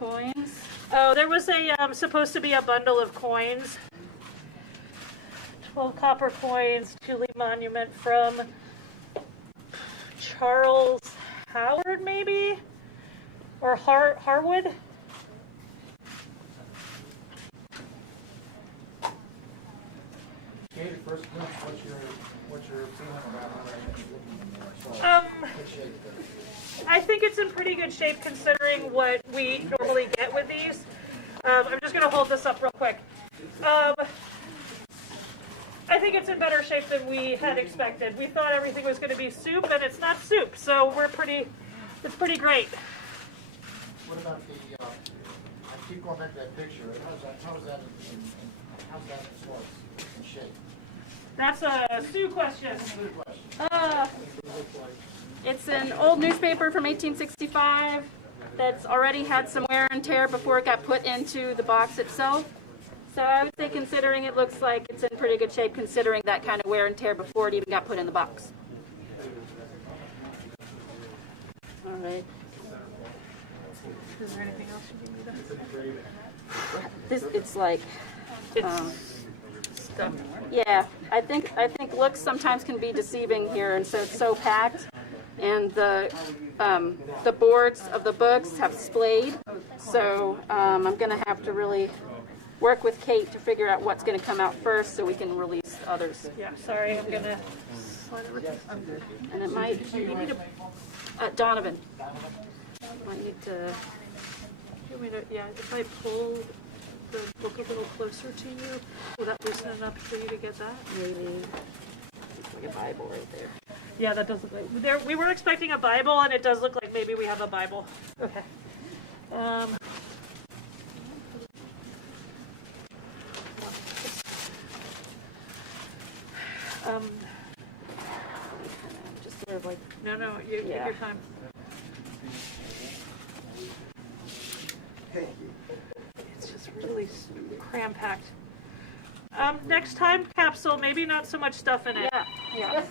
coins. Oh, there was a supposed to be a bundle of coins. 12 copper coins, Julie monument from Charles Howard, maybe? Or Harwood? Katie, first, what's your feeling about how I think it's in pretty good shape considering what we normally get with these. I'm just going to hold this up real quick. I think it's in better shape than we had expected. We thought everything was going to be soup, and it's not soup, so it's pretty great. What about the, I keep going back to that picture, how's that in shape? That's a Sue question. It's an old newspaper from 1865 that's already had some wear and tear before it got put into the box itself. So I would say, considering it looks like it's in pretty good shape, considering that kind of wear and tear before it even got put in the box. All right. Is there anything else you need me to? It's like, Stuff. yeah. I think looks sometimes can be deceiving here, and so it's so packed, and the boards of the books have splayed. So I'm going to have to really work with Kate to figure out what's going to come out first so we can release others. Yeah, sorry, I'm going to slide it with this. And it might, you need a, Donovan. Might need to, Yeah, if I pull the book a little closer to you, will that loosen enough for you to get that? maybe, it's like a Bible right there. Yeah, that does look like, we were expecting a Bible, and it does look like maybe we have a Bible. Okay. Just sort of like, No, you take Yeah. your time. It's just really cram-packed. Next time, capsule, maybe not so much stuff in it. yeah.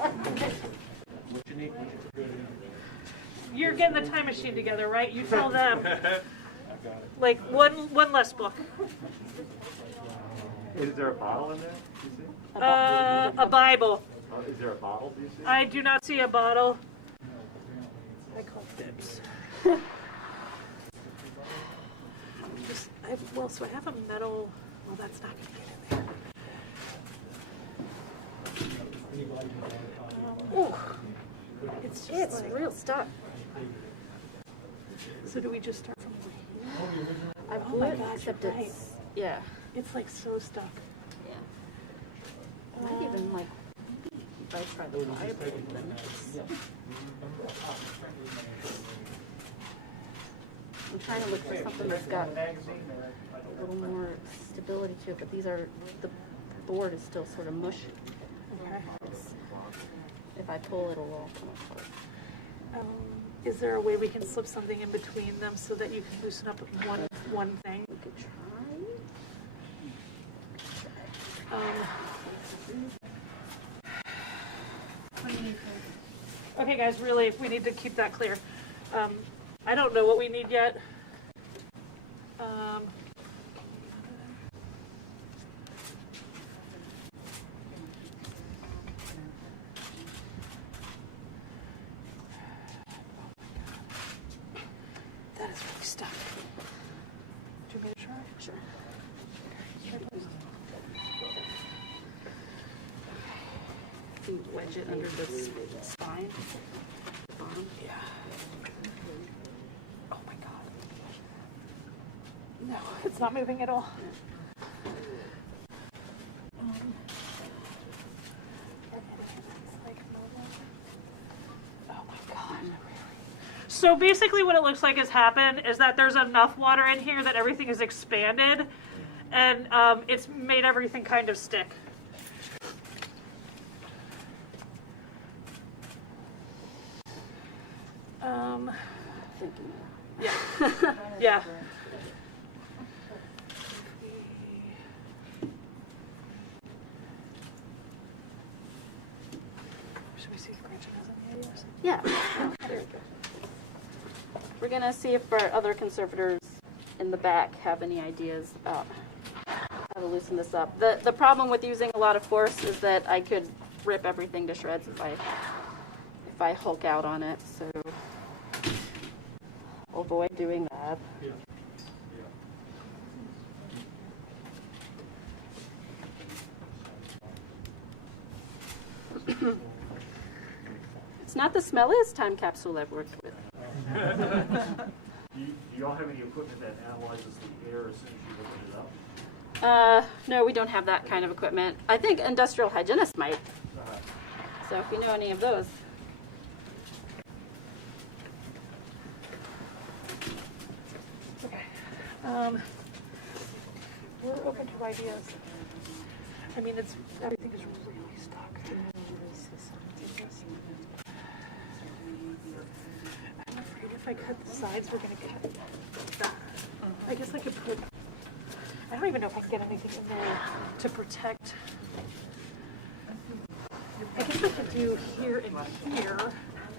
You're getting the time machine together, right? You tell them. Like, one less book. Is there a bottle in there? Do you see? A Bible. Is there a bottle? Do you see? I do not see a bottle. I call fibs. So I have a metal. Well, that's not going to get in there. Ooh, it's just like, real stuff. So do we just start from here? I Oh my would, gosh, except you're right. it's, yeah. It's like so stuck. Yeah. Might even like, if I try the Bible, then it's, I'm trying to look for something that's got a little more stability to it, but the board is still sort of mushy. Okay. If I pull, it'll all come apart. Is there a way we can slip something in between them so that you can loosen up one thing? We could try. Okay, guys, really, we need to keep that clear. I don't know what we need yet. That is really stuck. Do you want me to try? Sure. You can wedge it under the spine. The bottom. Yeah. Oh my God. No, it's not moving at all. Oh my God. So basically what it looks like has happened is that there's enough water in here that everything is expanded, and it's made everything kind of stick. Yeah. Yeah. Should we see if Gretchen has any ideas? Yeah. There we go. We're gonna see if our other conservators in the back have any ideas about how to loosen this up. The problem with using a lot of force is that I could rip everything to shreds if I hulk out on it, so I'll avoid doing that. It's not the smelliest time capsule I've worked with. Do you all have any equipment that analyzes the air as soon as you open it up? No, we don't have that kind of equipment. I think industrial hygienists might. So if you know any of those. Okay. We're open to ideas. I mean, everything is really stuck. I'm afraid if I cut the sides, we're going to cut that. I guess I could put, I don't even know if I can get anything in there to protect. I guess I could do here and here.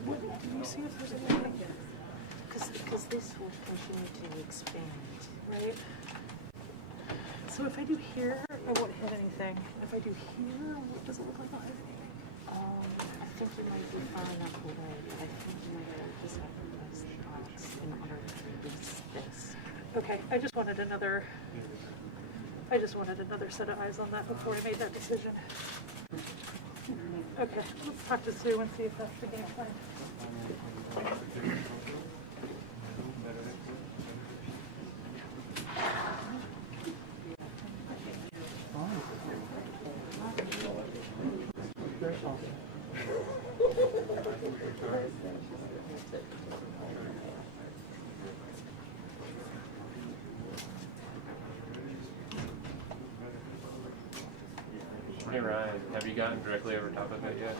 Do you see if there's anything? Because this will continue to expand. Right? So if I do here, I won't hit anything. If I do here, what does it look like I'll hit anything? I think you might be far enough away. I think you might have to sacrifice the box in order to release this. Okay, I just wanted another set of eyes on that before I made that decision. Okay, let's talk to Sue and see if that's the game plan. Hey Ryan, have you gotten directly over top of it yet?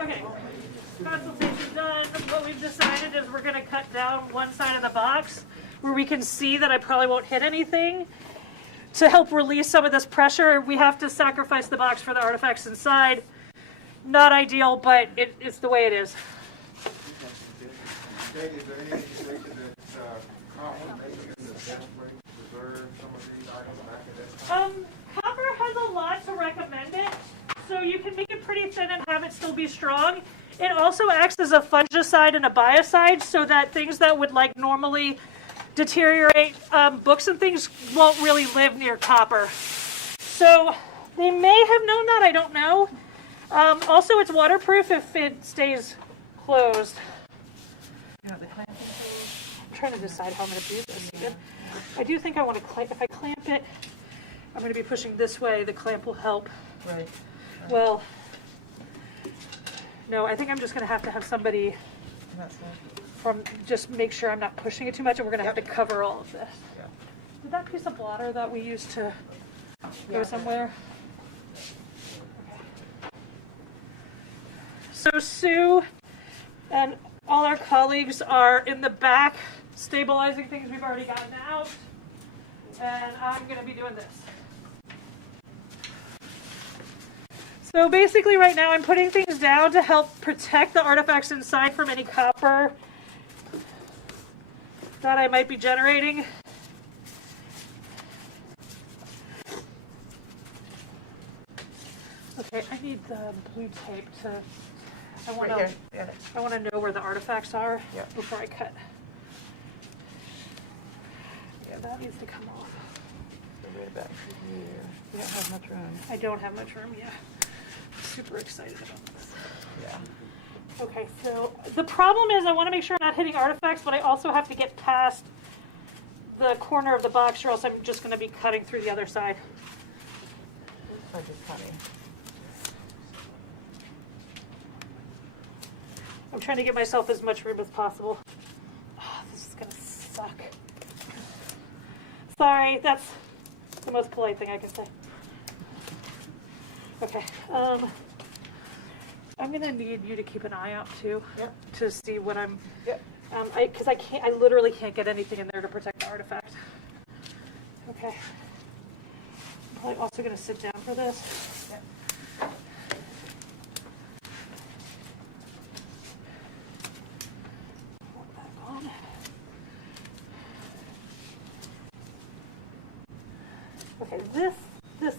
Okay, consultation done. What we've decided is we're going to cut down one side of the box where we can see that I probably won't hit anything. To help release some of this pressure, we have to sacrifice the box for the artifacts inside. Not ideal, but it's the way it is. Jake, is there any indication that's common, maybe in the death rate, reserve some of these items back in that? Copper has a lot to recommend it, so you can make it pretty thin and have it still be strong. It also acts as a fungicide and a biocide, so that things that would like normally deteriorate, books and things won't really live near copper. So they may have known that, I don't know. Also, it's waterproof if it stays closed. I'm trying to decide how I'm going to do this again. I do think I want to clamp. If I clamp it, I'm going to be pushing this way. The clamp will help. Right. Well, no, I think I'm just going to have somebody from just make sure I'm not pushing it too much, and we're going to have to cover all of this. Yep. Did that piece of blotter that we used to go somewhere? Okay. So Sue and all our colleagues are in the back stabilizing things we've already gotten out, and I'm going to be doing this. So basically right now I'm putting things down to help protect the artifacts inside from any copper that I might be generating. Okay, I need the blue tape to, I want to know where the artifacts are before I cut. Yeah, that needs to come off. Right about here. You don't have much room. I don't have much room yet. Super excited about this. Yeah. Okay, so the problem is I want to make sure I'm not hitting artifacts, but I also have to get past the corner of the box, or else I'm just gonna be cutting through the other side. Or just cutting. I'm trying to give myself as much room as possible. Oh, this is gonna suck. Sorry, that's the most polite thing I can say. Okay, I'm gonna need you to keep an eye out too, Yep. to see what I'm, Yep. because I literally can't get anything in there to protect the artifact. Okay. I'm probably also gonna sit down for this. Yep. Put that on. Okay, this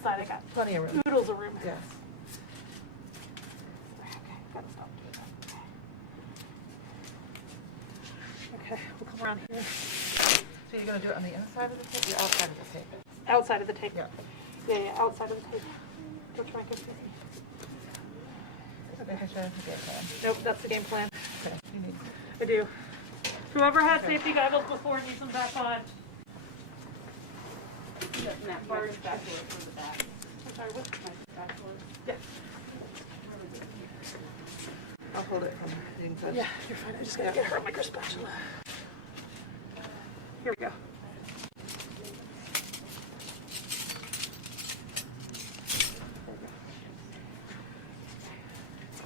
side I got Plenty of room. oodles of room. Yes. Okay, gotta stop doing that. Okay, we'll come around here. So you're gonna do it on the inside of the tape, or outside of the tape? Outside of the tape. Yeah. Yeah, outside of the tape. Don't try and confuse me. Okay, sure, that's a good plan. Nope, that's the game plan. Okay, you need, I do. Whoever had Okay. safety goggles before needs them back on. That bar spatula for the back. I'm sorry, what? My spatula. Yeah, I'll hold it from the inside. yeah, you're fine. I just gotta get her a micro spatula. Here we go.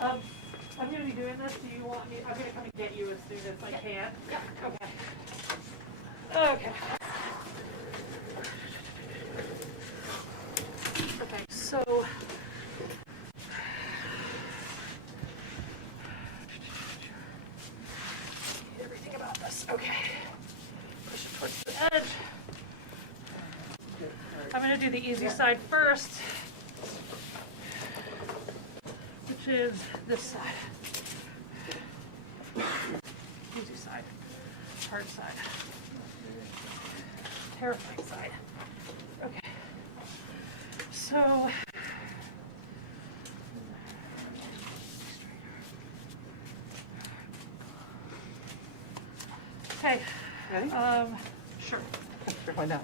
I'm gonna be doing this. Do you want me? I'm gonna come and get you as soon as I can. Yeah. Okay. Okay. Okay. So. Everything about this. Okay. Push it towards the edge. I'm gonna do the easy side first, which is this side. Easy side, hard side, terrifying side. Okay. So, okay. Ready? Sure. Sure, why not?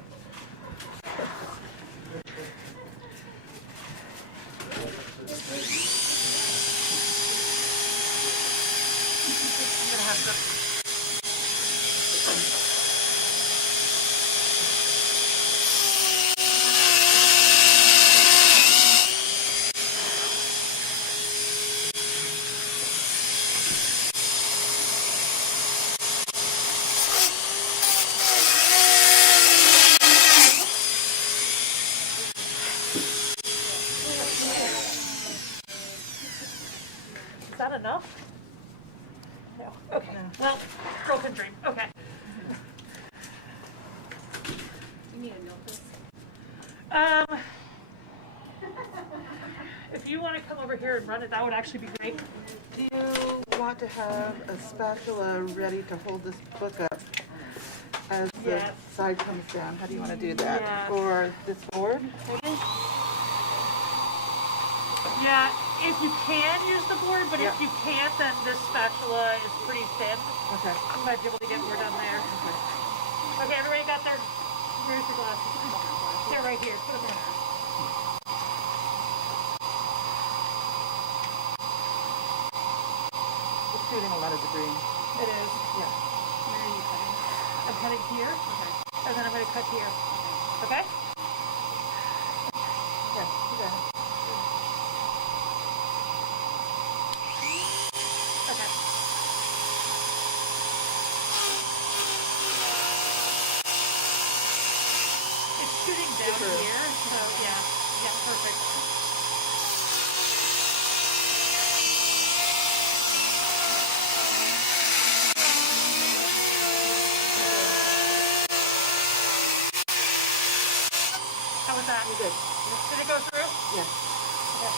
I'm gonna have to. Is that enough? No. Okay. No. Well, broken dream. Okay. You need a notebook? If you want to come over here and run it, that would actually be great. Do you want to have a spatula ready to hold this book up as the Yes. side comes down? How do you want to do that? Yes. Or this board, maybe? Yeah, if you can use the board, but if Yeah. you can't, then this spatula is pretty thin. Okay. You might be able to get more done there. Okay, everybody got their, here's your glasses. They're right here. Put them in. It's shooting a lot of debris. It is. Yeah. Where are you cutting? I'm cutting here, and then I'm going to cut here. Okay? Yeah, you got it. Okay. It's shooting down True. here, so yeah, perfect. How was that? You did. Did it go through? Yes. Okay.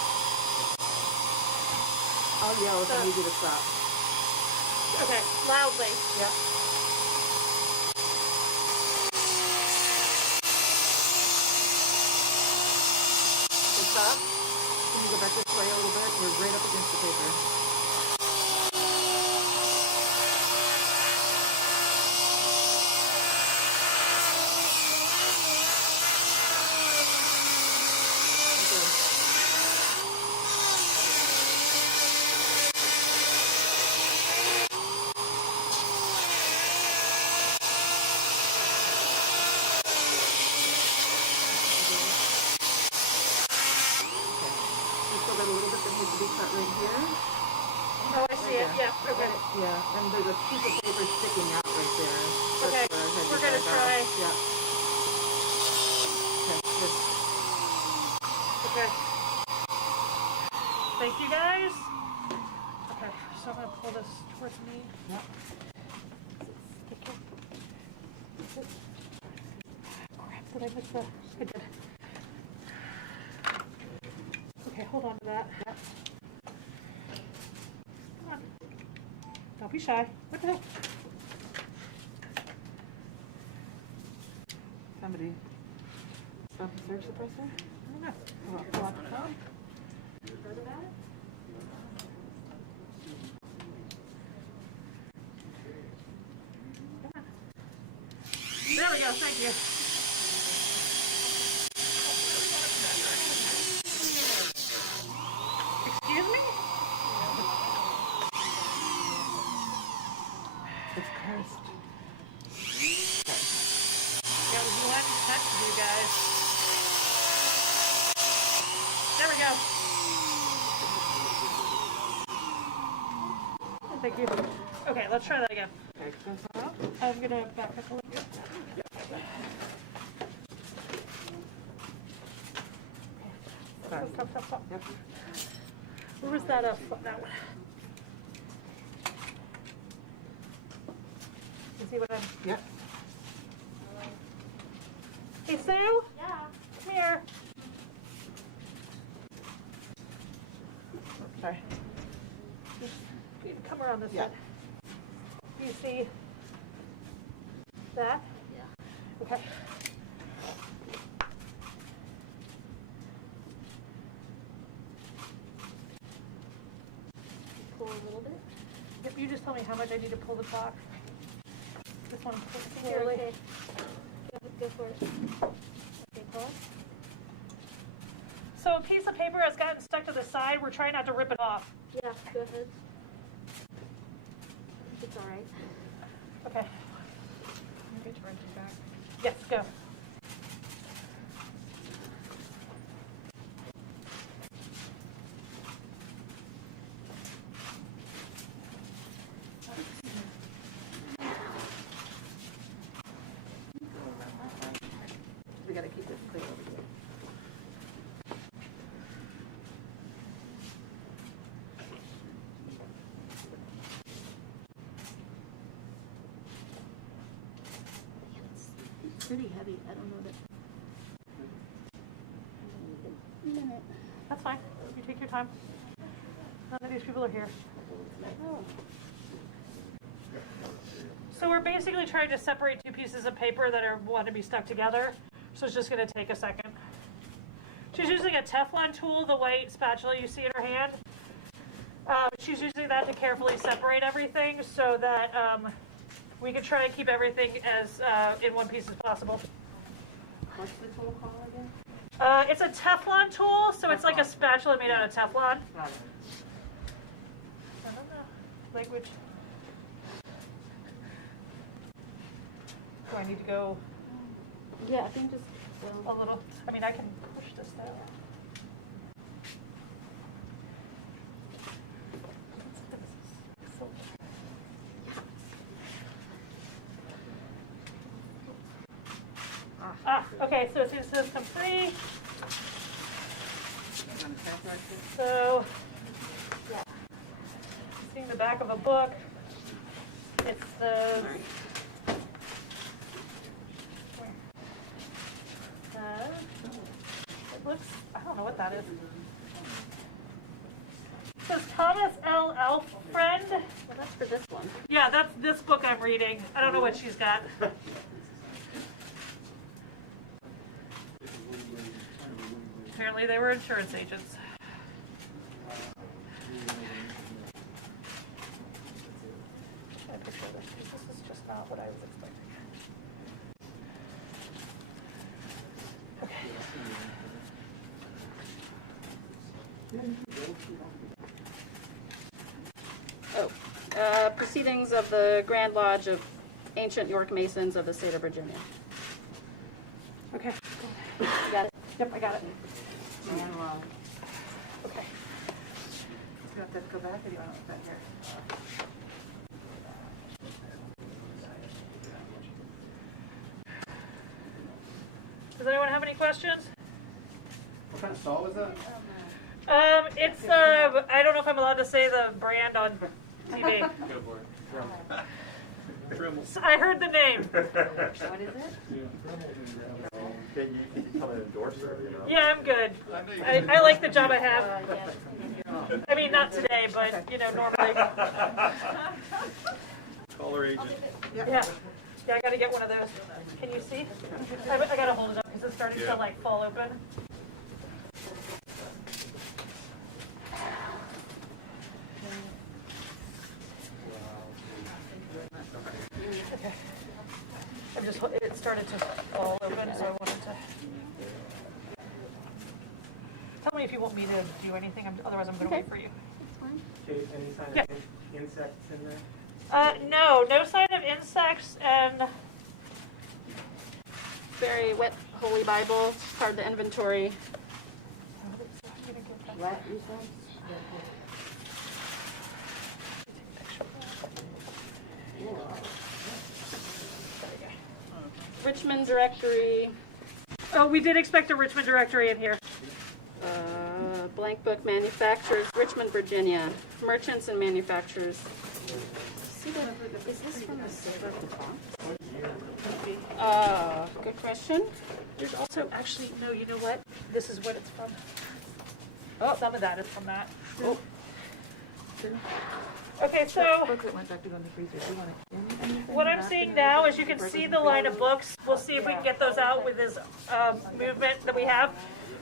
I'll yell if I need you to stop. Okay, loudly. Yep. Okay, stop. Can you go back this way a little bit? We're right up against the paper. right here. Oh, I see it, yeah, okay. Yeah, and there's a piece of paper sticking out right there. That's Okay, where I had to we're gonna back try. off. Yeah. Okay, good. Okay. Thank you guys. Okay, so I'm gonna pull this towards me. Yep. Crap, did I miss the? I did. Okay, hold on to that. Yep. Come on. Don't be shy. What the heck? Somebody stop the search suppressor? I don't know. Pull out the phone. Heard about it? Come on. There we go, thank you. Excuse me? It's cursed. Got one touch to do, guys. There we go. Thank you. Okay, let's try that again. Take this out. I'm gonna back up a little bit. Sorry. Stop. Yep. Where was that that one? You see what I'm... Yep. Hey, Sue? Yeah? Come here. Sorry. You can come around this Yeah. side. You see that? Yeah. Okay. Pull a little bit. Yep, you just tell me how much I need to pull the top. This one, pull Here, slowly. okay. Go for it. Okay, pull. So a piece of paper has gotten stuck to the side. We're trying not to rip it off. Yeah, go ahead. It's all right. Okay. Yes, go. We gotta keep this clear over here. It's pretty heavy. I don't know that. Minute. That's fine. You take your time. None of these people are here. Oh. So we're basically trying to separate two pieces of paper that want to be stuck together. So it's just going to take a second. She's using a Teflon tool, the white spatula you see in her hand. She's using that to carefully separate everything so that we can try and keep everything as in one piece as possible. What's the tool called again? It's a Teflon tool, so it's like a spatula made out of Teflon. Got it. I don't know. Language. Do I need to go Yeah, I think just a little? I mean, I can push this down. Okay, so as soon as this comes free, so, yeah, seeing the back of a book, it says, it looks, I don't know what that is. It says Thomas L. Alfred. well, that's for this one. Yeah, that's this book I'm reading. I don't know what she's got. Apparently they were insurance agents. I picture this because this is just not what I was expecting. Proceedings of the Grand Lodge of Ancient York Masons of the State of Virginia. Okay. You got it? Yep, I got it. And, Okay. You have to go back or do you want to put that here? Does anyone have any questions? What kind of saw was that? It's I don't know if I'm allowed to say the brand on TV. Go for it. I heard the name. What is it? Can you come and endorse her, you know? Yeah, I'm good. I like the job I have. I mean, not today, but you know, normally. Call her agent. Yeah. Yeah, I gotta get one of those. Can you see? I gotta hold it up because it's starting to like fall open. Okay. It started to fall open, so I wanted to. Tell me if you want me to do anything, otherwise I'm gonna wait for you. Okay, any sign Yeah. of insects in there? No sign of insects, and Very wet Holy Bible, part of the inventory. What you said? Richmond directory, oh, we did expect a Richmond directory in here. blank book manufacturers, Richmond, Virginia, merchants and manufacturers. See the, is this from the silver of the box? Good question. There's also actually no. You know what? This is what it's from. Oh, some of that is from that. Oh. Okay, so Book that went back to go in the freezer. Do you want to extend anything? what I'm seeing now is you can see the line of books. We'll see if we can get those out with this movement that we have.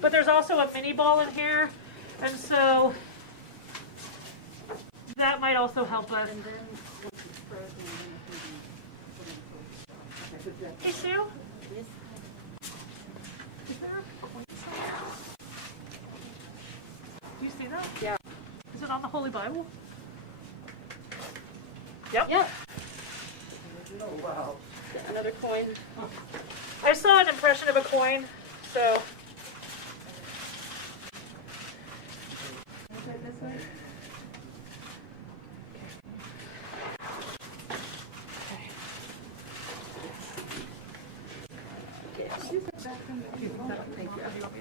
But there's also a mini ball in here, and so that might also help us. Hey, Sue? Is there a point somewhere? Do you see that? Yeah. Is it on the Holy Bible? Yep. Yep. Oh, wow. Another coin. I saw an impression of a coin, so.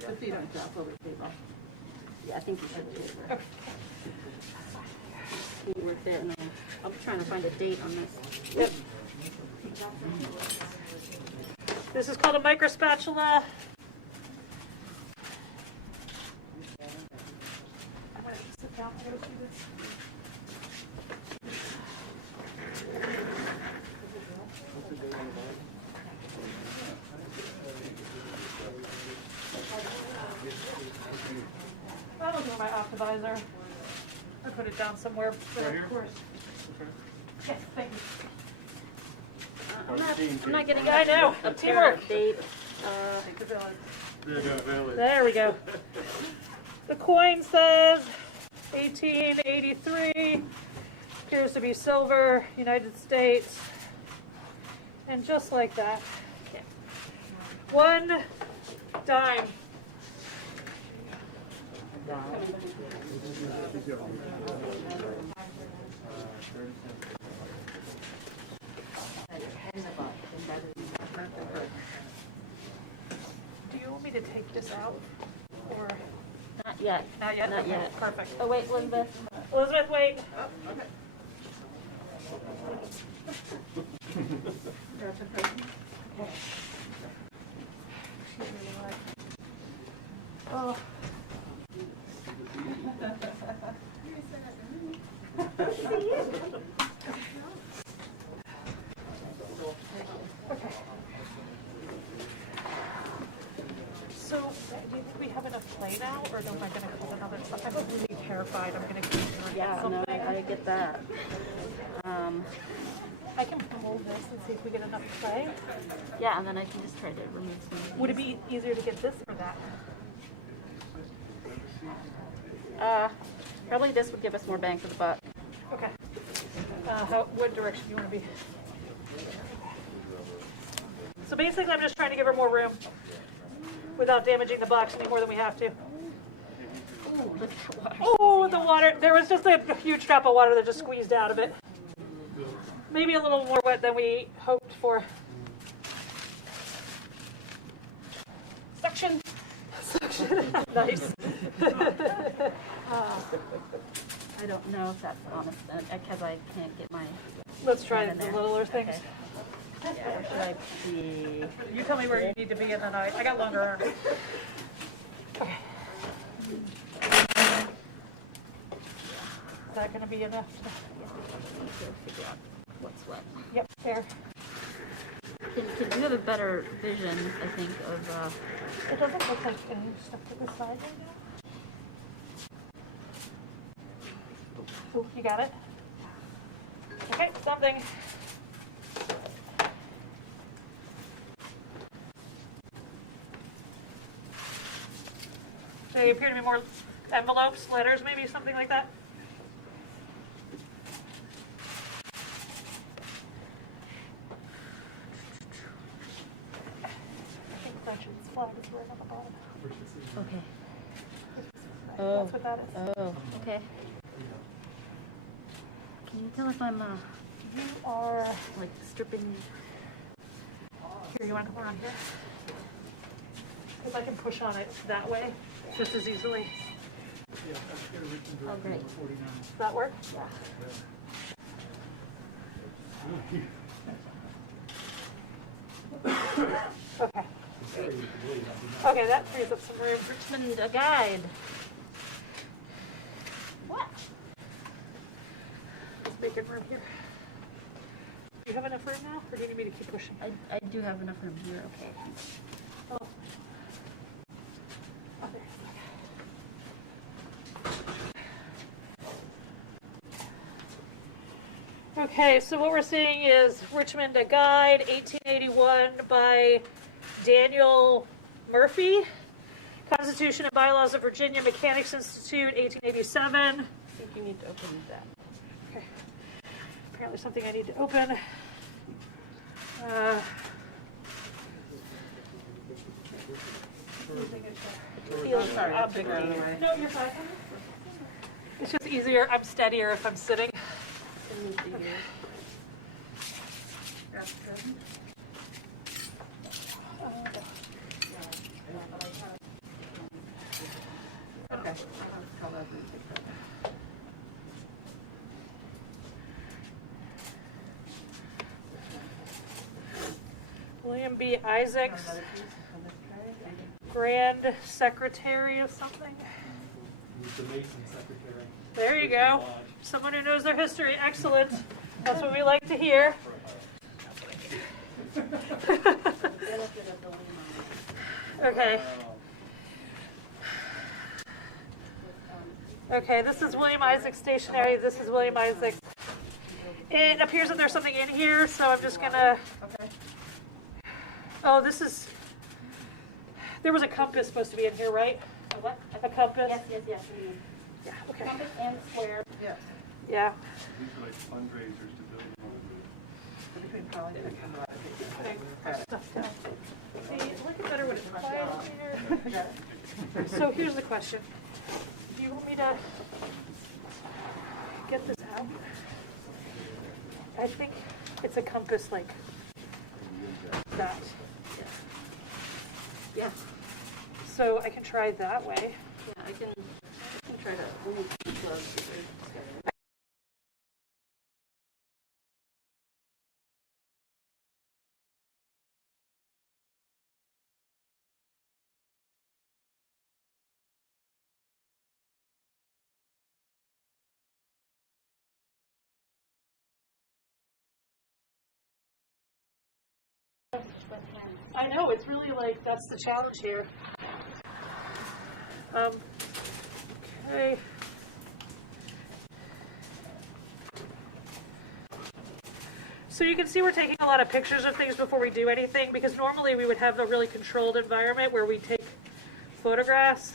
So you don't drop over the table. Yeah, I think you should too. You work there, and I'm trying to find a date on this. Yep. This is called a micro spatula. I'm gonna sit down and go through this. I'm looking for my optimizer. I put it down somewhere. Right here? Of course. Yes, thank you. I'm not getting I know. a Teamwork. date. There we go. The coin says 1883. Appears to be silver, United States. And just like that. $1 dime. Do you want me to take this out? Or Not yet. not yet? Not Okay, yet. Perfect. Oh, wait, Elizabeth. Elizabeth, wait. Oh. Okay. So, do you think we have enough play now, or am I going to call another? I'm really terrified. I'm going to keep doing Yeah, no, something. I get that. I can hold this and see if we get enough play. Yeah, and then I can just try to remove some. Would it be easier to get this or that? Probably this would give us more bang for the buck. Okay. What direction do you want to be? So basically, I'm just trying to give her more room without damaging the box any more than we have to. Ooh, look at the water. Oh, the water. There was just a huge drop of water that just squeezed out of it. Maybe a little more wet than we hoped for. Suction. Suction. Nice. I don't know if that's honest because I can't get my. Let's try in the there. littler things. Okay. Yeah, where should I be? You tell me where you need to be, and then I got longer arms. Okay. Is that going to be enough? Figure out what's what. Yep, there. You have a better vision, I think, of. It doesn't look like any stuff to the side right now. Oh, you got it? Okay, something. They appear to be more envelopes, letters, maybe something like that. I think Richmond's flag is right on the bottom. Okay. That's what that is. Oh. Okay. Can you tell if I'm You are, like stripping? here, you want to come around here? Because I can push on it that way just as easily. Oh, great. Does that work? Yeah. Okay. Okay, that frees up some room. Richmond, a guide. What? Let's make room here. Do you have enough room now, or do you need me to keep pushing? I do have enough room here. Okay. Oh. Okay. Okay, so what we're seeing is Richmond, a Guide, 1881 by Daniel Murphy. Constitution and Bylaws of Virginia Mechanics Institute, 1887. I think you need to open that. Okay. Apparently something I need to open. Feels object. No, you're fine. It's just easier. I'm steadier if I'm sitting. Okay. William B. Isaacs, Grand Secretary of something. The Mason secretary. There you go. Someone who knows their history. Excellent. That's what we like to hear. Okay. Okay, this is William Isaacs stationery. This is William Isaacs. It appears that there's something in here, so I'm just gonna. Oh, this is. There was a compass supposed to be in here, right? A what? A compass. Yes. Yeah. Okay. Compass and square. Yeah. Yeah. These are like fundraisers to build one. Between probably and a lot of people. Stuff down. See, look at better when it's quiet here. So here's the question. Do you want me to get this out? I think it's a compass like that. Yeah. So I can try that way. Yeah, I can try to move the gloves. I know, it's really like, that's the challenge here. Okay. So you can see we're taking a lot of pictures of things before we do anything, because normally we would have a really controlled environment where we take photographs.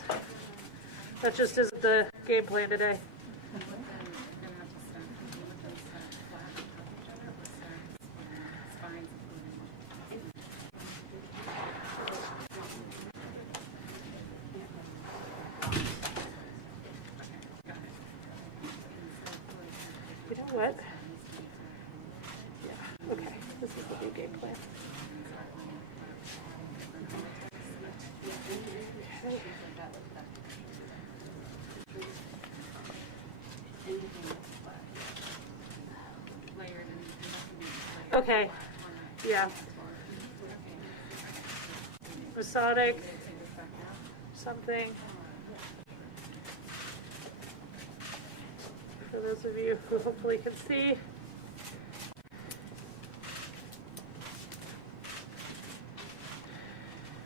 That just isn't the game plan today. Okay, yeah. Masonic, something. For those of you who hopefully can see.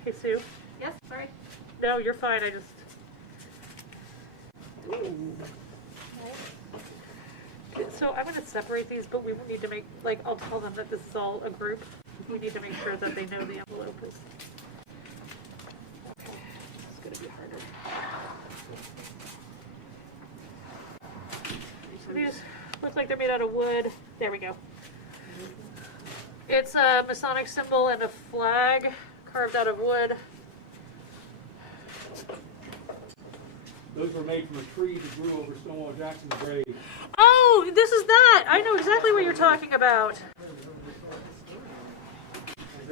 Hey, Sue. Yes, sorry. No, you're fine. I just. So I'm going to separate these, but we need to make, like, I'll tell them that this is all a group. We need to make sure that they know the envelope is. Okay, this is going to be harder. So these look like they're made out of wood. There we go. It's a Masonic symbol and a flag carved out of wood. Those were made from a tree that grew over Stonewall Jackson's grave. Oh, this is that. I know exactly what you're talking about.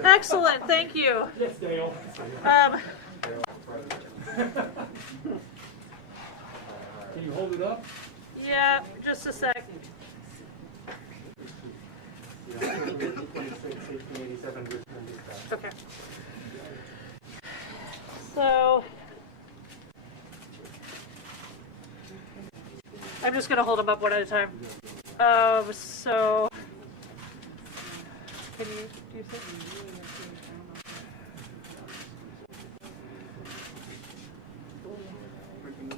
Excellent, thank you. Yes, Dale. Um, Can you hold it up? yeah, just a sec. 26, 1887 Richmond dispatch. Okay. So, I'm just going to hold them up one at a time. So, can you use it?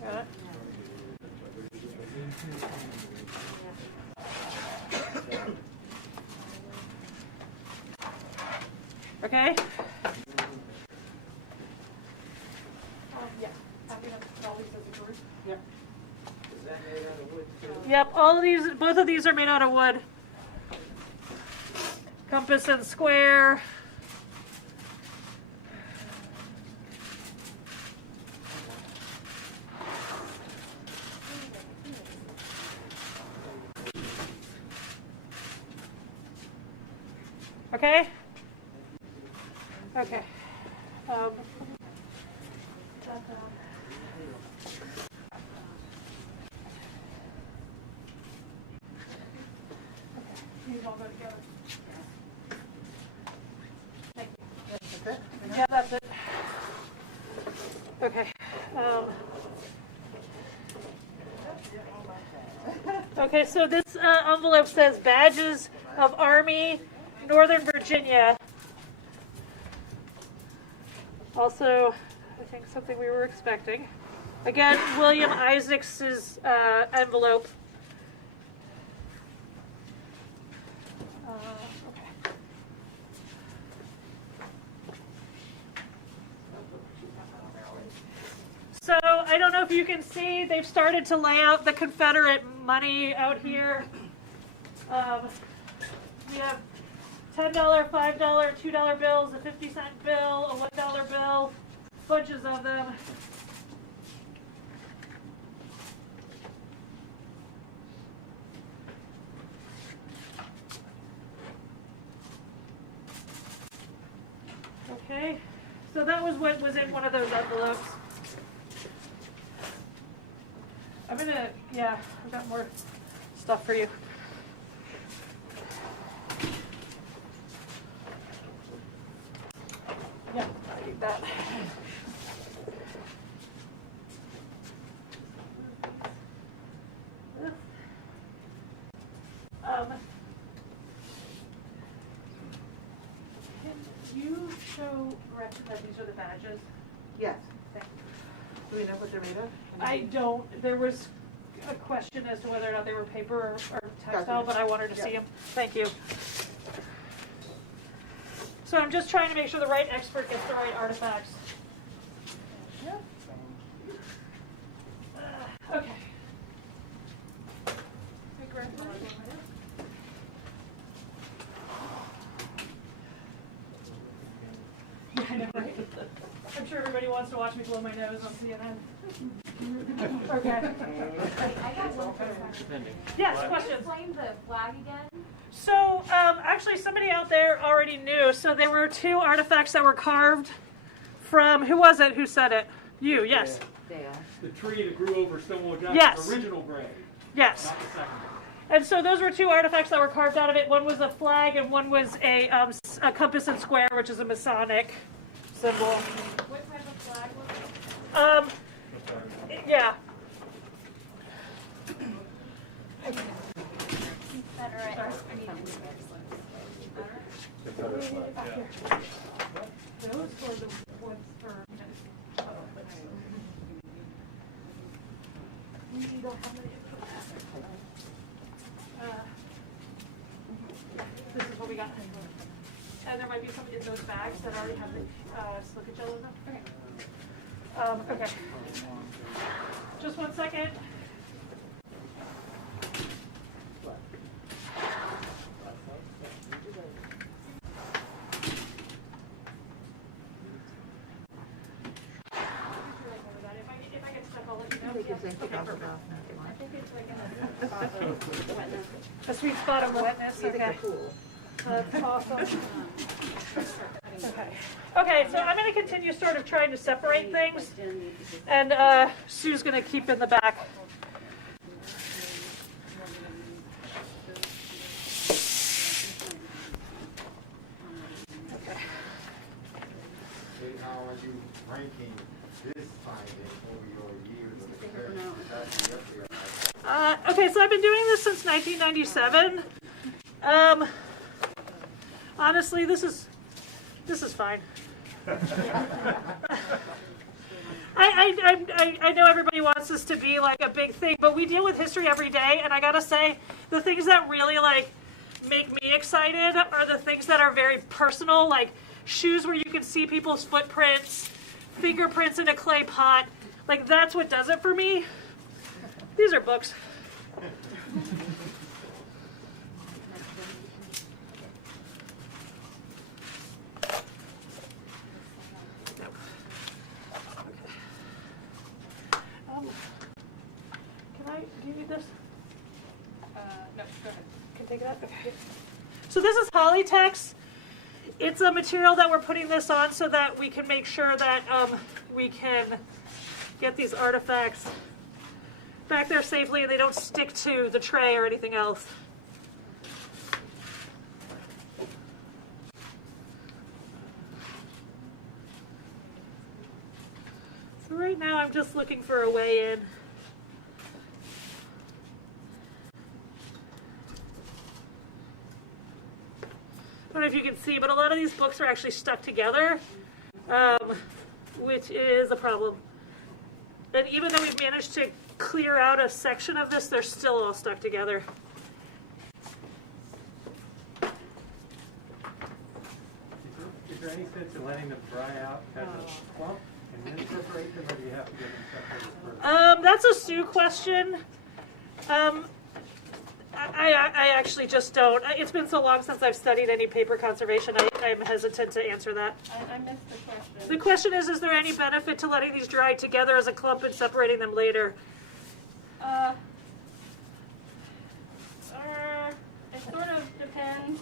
Got it? Okay. Yeah. Is that made out of wood too? Yep, all of these, both of these are made out of wood. Compass and square. Okay? Okay. These all go together. Thank you. Yeah, that's it. Okay. Okay, so this envelope says Badges of Army, Northern Virginia. Also, I think something we were expecting. Again, William Isaacs' envelope. Okay. So I don't know if you can see, they've started to lay out the Confederate money out here. We have $10, $5, $2 bills, a 50-cent bill, a $1 bill, bunches of them. Okay, so that was what was in one of those envelopes. I've got more stuff for you. Yeah, I need that. Can you show Gretchen that these are the badges? Yes. Thank you. Do we know what they're made of? I don't. There was a question as to whether or not they were paper or textile, Gotcha. but I wanted to Yep. see them. Thank you. So I'm just trying to make sure the right expert gets the right artifacts. Okay. Hey, Greg, can I blow my nose? Yeah, I know, right? I'm sure everybody wants to watch me blow my nose on CNN. Okay. I got one question. Yes, Can you questions? explain the flag again? So, actually, somebody out there already knew. So there were two artifacts that were carved from, who was it who said it? You, yes. The tree that grew over Stonewall Jackson's Yes. original grave, Yes. not the second one. And so those were two artifacts that were carved out of it. One was a flag and one was a compass and square, which is a Masonic symbol. What type of flag was it? Yeah. Confederate. I mean, Those were the ones for. We don't have any. This is what we got. And there might be some in those bags that already have the silica gel in them. Okay. Just 1 second. If I get stuck, I'll let you know. A sweet spot of wetness. Okay. That's awesome. Okay. Okay, so I'm going to continue sort of trying to separate things, and Sue's going to keep in the back. Okay. How are you ranking this finding over your years of experience? Okay, so I've been doing this since 1997. Honestly, this is fine. I know everybody wants this to be like a big thing, but we deal with history every day, and I gotta say, the things that really like make me excited are the things that are very personal, like shoes where you can see people's footprints, fingerprints in a clay pot. Like that's what does it for me. These are books. Do you need this? no, go ahead. Can I take it out? Okay. So this is Polytex. It's a material that we're putting this on so that we can make sure that we can get these artifacts back there safely and they don't stick to the tray or anything else. So right now I'm just looking for a way in. I don't know if you can see, but a lot of these books are actually stuck together, which is a problem. And even though we've managed to clear out a section of this, they're still all stuck together. Is there any sense in letting them dry out as a clump and then separate them, or do you have to get them separated first? That's a Sue question. I actually just don't. It's been so long since I've studied any paper conservation, I'm hesitant to answer that. I missed the question. The question is there any benefit to letting these dry together as a clump and separating them later? It sort of depends.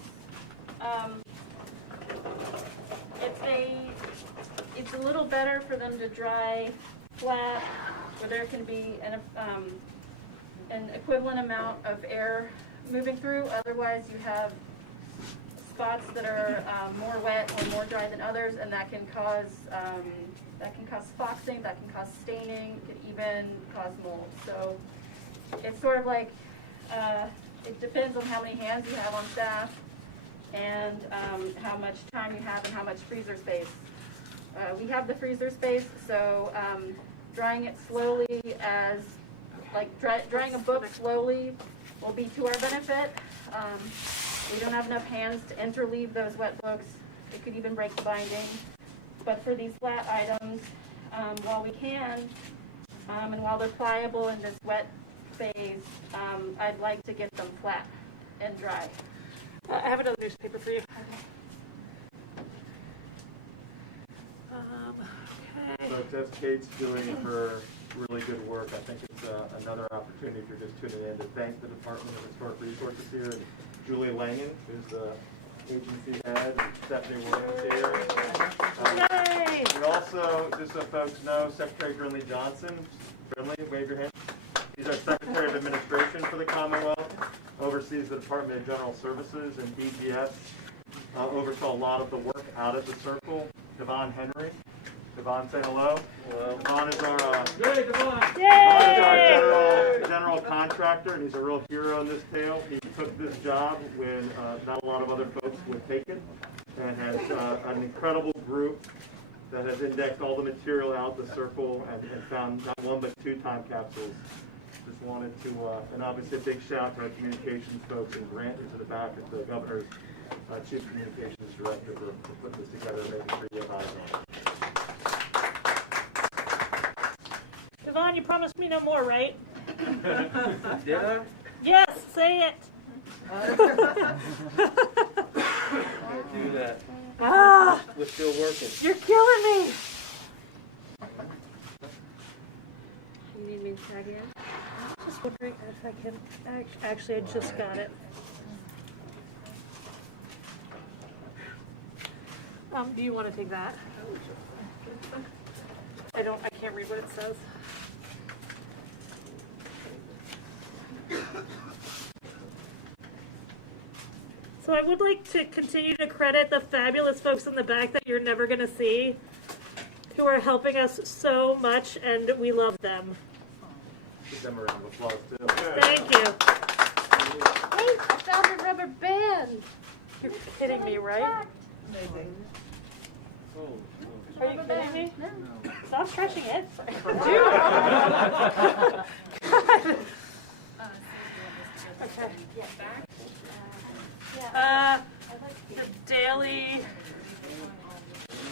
It's a little better for them to dry flat, where there can be an equivalent amount of air moving through. Otherwise, you have spots that are more wet or more dry than others, and that can cause foxing, that can cause staining, it can even cause mold. So it's sort of like it depends on how many hands you have on staff and how much time you have and how much freezer space. We have the freezer space, so drying it slowly drying a book slowly will be to our benefit. We don't have enough hands to interleave those wet books. It could even break the binding. But for these flat items, while we can, and while they're pliable in this wet phase, I'd like to get them flat and dry. I have another newspaper for you. Okay. So Tess Kate's doing her really good work. I think it's another opportunity if you're just tuning in to thank the Department of Historic Resources here, and Julie Langen, who's the agency head, and Stephanie Williams here. Yay! And also, just so folks know, Secretary Brinley Johnson. Brinley, wave your hand. He's our Secretary of Administration for the Commonwealth, oversees the Department of General Services and DGS, oversaw a lot of the work out at the Circle. Devon Henry. Devon, say hello. Hello. Devon is our, general contractor, and he's a real hero in this tale. He took this job when not a lot of other folks would take it, and has an incredible group that has indexed all the material out the Circle and found not one but 2 time capsules. Just wanted to, and obviously a big shout to our communications folks, and Grant is in the back at the Governor's Chief Communications Director to put this together and make sure you have eyes on it. Devon, you promised me no more, right? Did I? Yes, say it. Can't do that. Ah, We're still working. you're killing me. You need me to tag in? Just wondering if I can, actually, I just got it. Do you want to take that? I can't read what it says. So I would like to continue to credit the fabulous folks in the back that you're never going to see, who are helping us so much, and we love them. Give them a round of applause too. Thank you. Hey, I found a rubber band. You're kidding me, right? Amazing. Are you kidding me? No. Stop stretching it. Okay. The Daily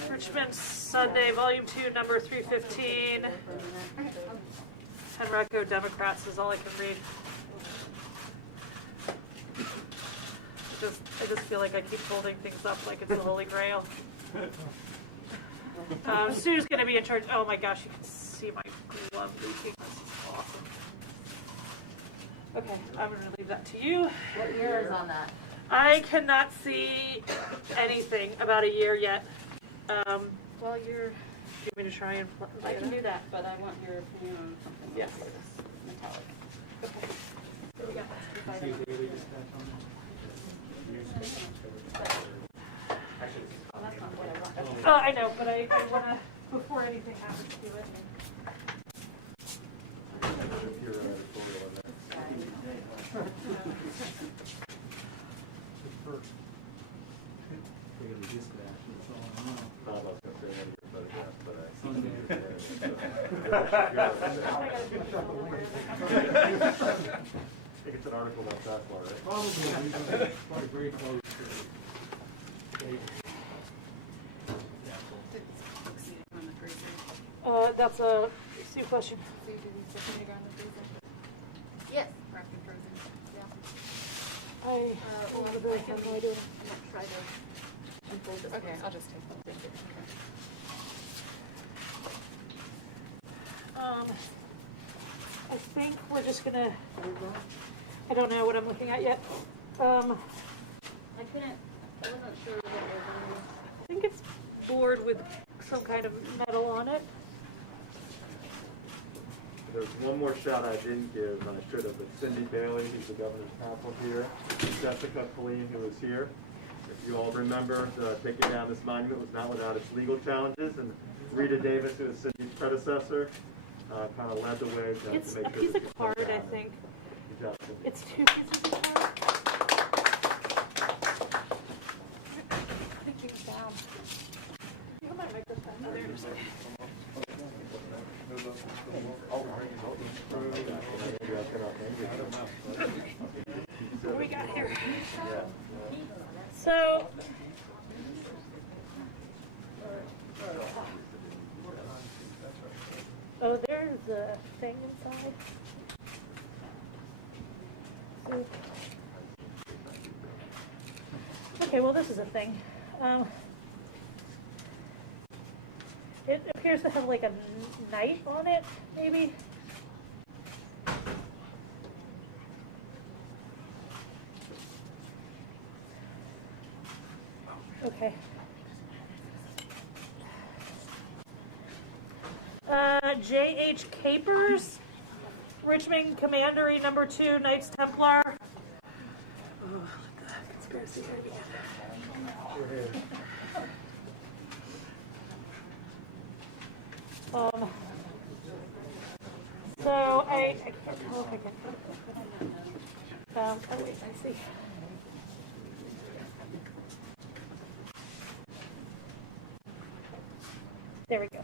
Richmond Sunday, Volume 2, number 315. Henrico Democrats is all I can read. I just feel like I keep holding things up like it's the Holy Grail. Sue's going to be in charge. Oh my gosh, you can see my glove leaking. This is awesome. Okay, I'm going to leave that to you. What year is on that? I cannot see anything about a year yet. Well, you're. Do you want me to try and I can do that, but I want your opinion on something. Yes. Metallic. Okay. Here we go. I know, but I want to, before anything happens to it. I think it's an article about that law, right? Probably very close to That's a Sue question. So you do these for vinegar on the freezer? Yes. Wrapped and frozen. Yeah. I have a very fun idea. Try to unfold this. Okay, I'll just take one. I think we're just gonna. I don't know what I'm looking at yet. I wasn't sure what it was. I think it's board with some kind of metal on it. There's one more shout I didn't give, and I should have, but Cindy Bailey, who's the governor's counsel here, Jessica Colleen, who is here. If you all remember, taking down this monument was not without its legal challenges, and Rita Davis, who is Cindy's predecessor, kind of led the way to It's make a sure piece this of was card, I done. think. Good job, Cindy. It's 2 pieces of card. Put things down. You have my microphone. Oh, there it is. What do we got here? So, oh, there's a thing inside. So, okay, well, this is a thing. It appears to have like a knight on it, maybe. Okay. J.H. Capers. Richmond Commandery number 2, Knights Templar. Oh, the conspiracy theory. So I can't tell if I can. Oh wait, I see. There we go.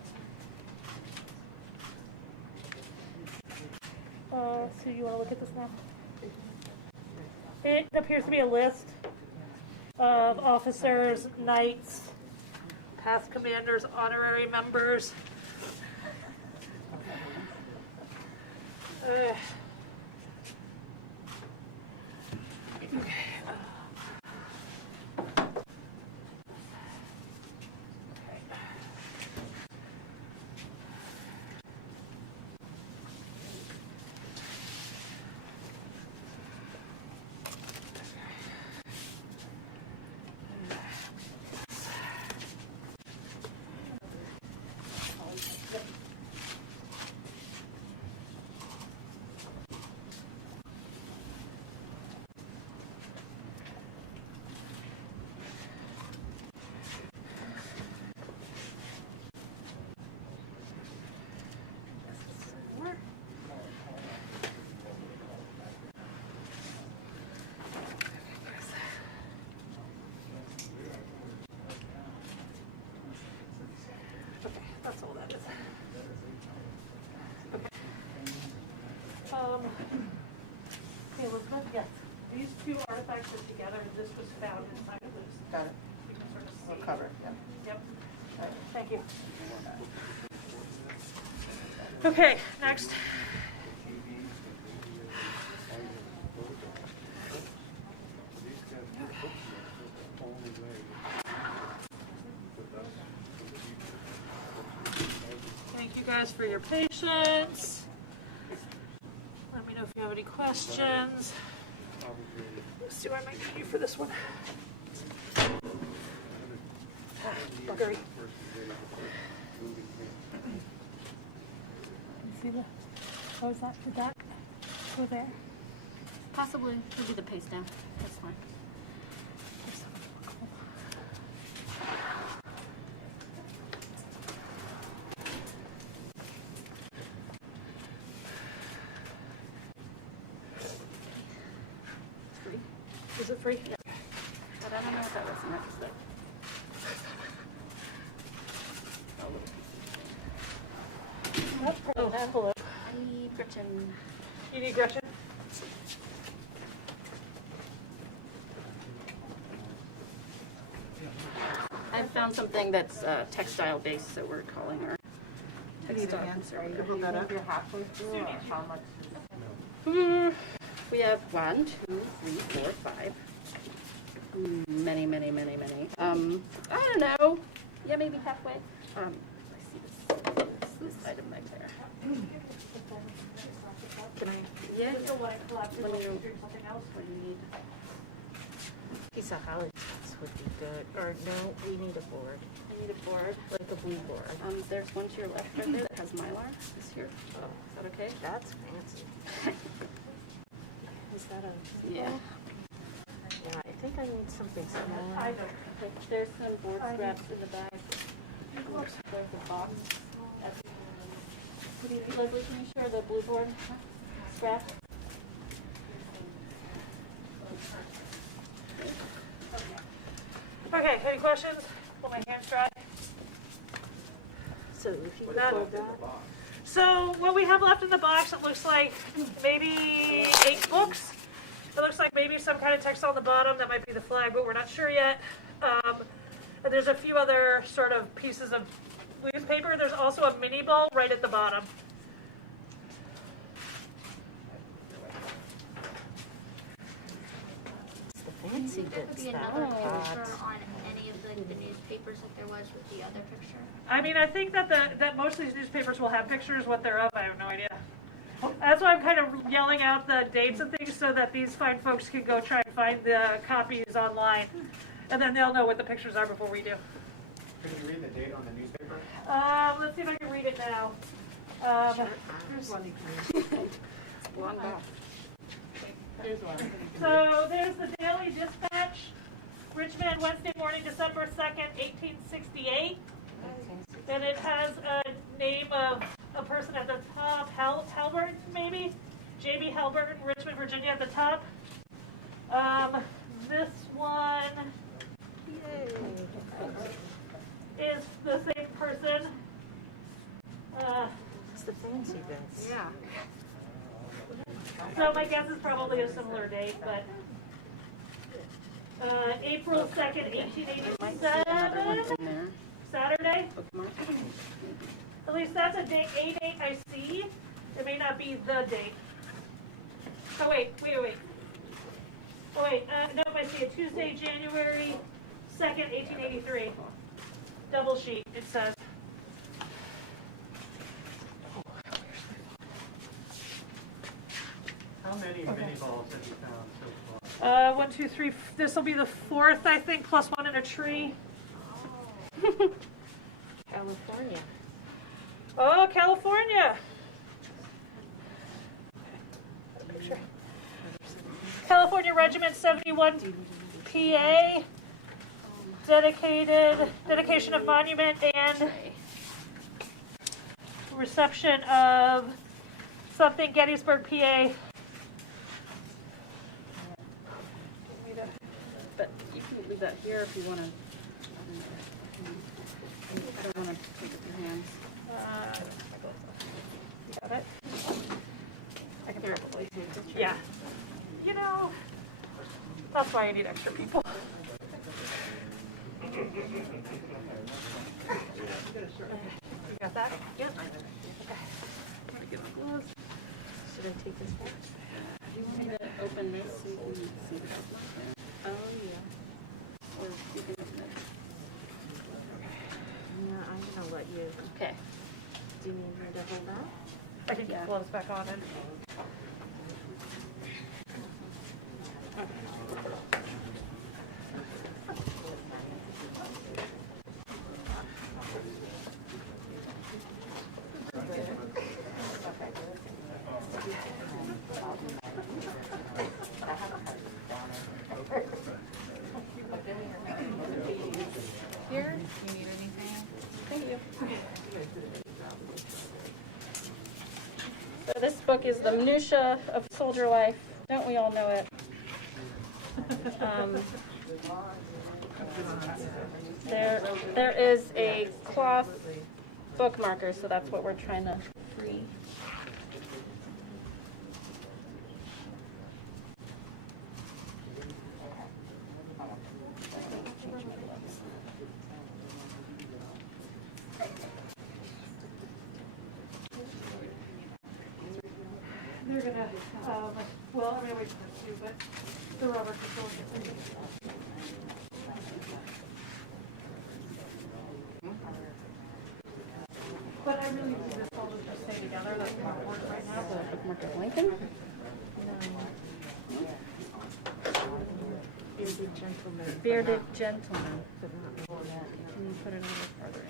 So you want to look at this now? It appears to be a list of officers, knights, past commanders, honorary members. That's all that is. Okay. Hey, Elizabeth, yes. These two artifacts are together, and this was found inside of this. Got it. You can sort of see. We'll cover it, yeah. Yep. All right, thank you. Okay, next. Thank you guys for your patience. Let me know if you have any questions. Let's see where I might need you for this one. Buggery. See the, what was that? Did that go there? Possibly. We'll do the paste down. That's fine. Free? Is it free? Yeah. But I don't know if that was next though. That's part of an envelope. I need Gretchen. You need Gretchen? I found something that's textile based, so we're calling her textile conservator. People that are halfway through, or how much? We have 1, 2, 3, 4, 5. Many, many, many, many. I don't know. Yeah, maybe halfway. I see this item right there. Can I? Yeah. Let me know What do you need? Piece of holly would be good. Or no, we need a board. I need a board. Like a blue board. There's one to your left right there that has Mylar. This here. Oh, Is that okay? that's fancy. Is that a... Yeah. Yeah, I think I need something smaller. Okay, there's some board scraps in the back. There's a box. Leslie, can you share the blue board scrap? Okay, any questions? Pull my hands dry. So if you None. pull that... So what we have left in the box, it looks like maybe 8 books. It looks like maybe some kind of text on the bottom. That might be the flag, but we're not sure yet. And there's a few other sort of pieces of newspaper. There's also a mini ball right at the bottom. It's the fancy Would there bits be that another are picture hot. on any of the newspapers like there was with the other picture? I mean, I think that that most of these newspapers will have pictures. What they're of, I have no idea. That's why I'm kind of yelling out the dates and things so that these fine folks can go try and find the copies online. And then they'll know what the pictures are before we do. Can you read the date on the newspaper? Let's see if I can read it now. Here's one you can read. Long box. So there's the Daily Dispatch, Richmond, Wednesday morning, December 2nd, 1868. And it has a name of a person at the top, Halbert, maybe? J.B. Halbert, Richmond, Virginia at the top. This one is the same person. It's the fancy bits. Yeah. So my guess is probably a similar date, but April 2nd, 1887, Saturday. At least that's a date I see. It may not be the date. Oh, wait. Oh, wait, no, I see it. Tuesday, January 2nd, 1883. Double sheet, it says. How many mini balls have you found so far? 1, 2, 3. This will be the fourth, I think, plus one in a tree. California. Oh, California. Picture. California Regiment 71 PA. Dedication of monument and reception of something Gettysburg, PA. But you can leave that here if you want to. I don't want to take it with your hands. Got it? I can probably take it. Yeah. You know, that's why I need extra people. You got that? Yep. Okay. I'm gonna get my gloves. Should I take this back? Do you want me to open this so you can see the bookmark there? Oh, yeah. Or you can open it. No, I'm gonna let you. Okay. Do you need me to hold that? I can get gloves back on and. Here? You need anything? Thank you. So this book is the minutia of soldier life. Don't we all know it? There is a cloth bookmarker, so that's what we're trying to free. They're gonna, well, I'm gonna wait for them to, but the rubber control. But I really think this all just stay together. That's my word right now. The bookmark of Lincoln. Bearded gentleman. Bearded gentleman. But not more than that. Can you put it a little further in?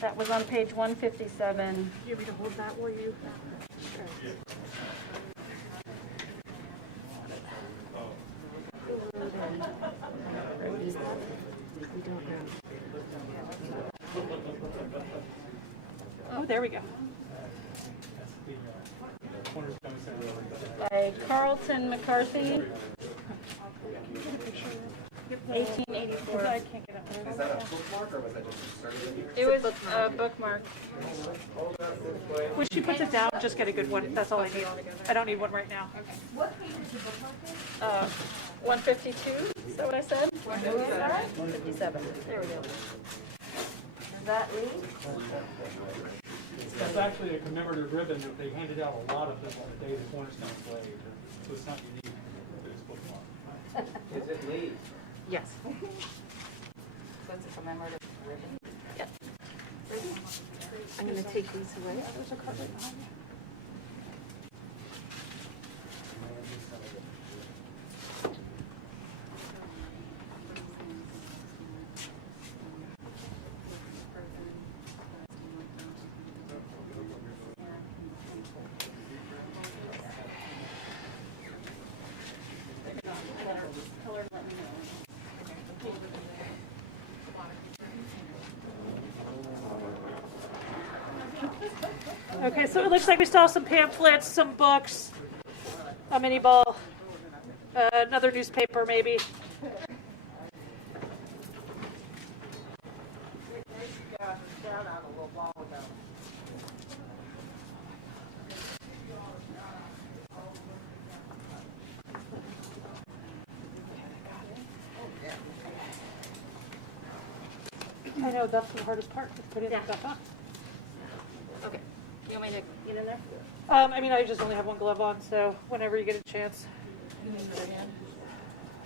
That was on page 157. You want me to hold that while you? Sure. Is that? We don't know. Oh, there we go. By Carlton McCarthy, 1884. I can't get up there. Is that a bookmark or was that just inserted? It was a bookmark. When she puts it down, just get a good one. That's all I need. I don't need one right now. 152, is that what I said? 157. There we go. Is that Lee? It's actually a commemorative ribbon that they handed out a lot of them on the day the cornerstone was laid. So it's not unique to this bookmark. Is it Lee? Yes. So it's a commemorative ribbon? Yep. I'm going to take these away. There's a card right behind me. Okay, so it looks like we still have some pamphlets, some books, a mini ball, another newspaper maybe. I know, that's the hardest part, is putting it back on. Okay. You want me to get in there? I mean, I just only have one glove on, so whenever you get a chance.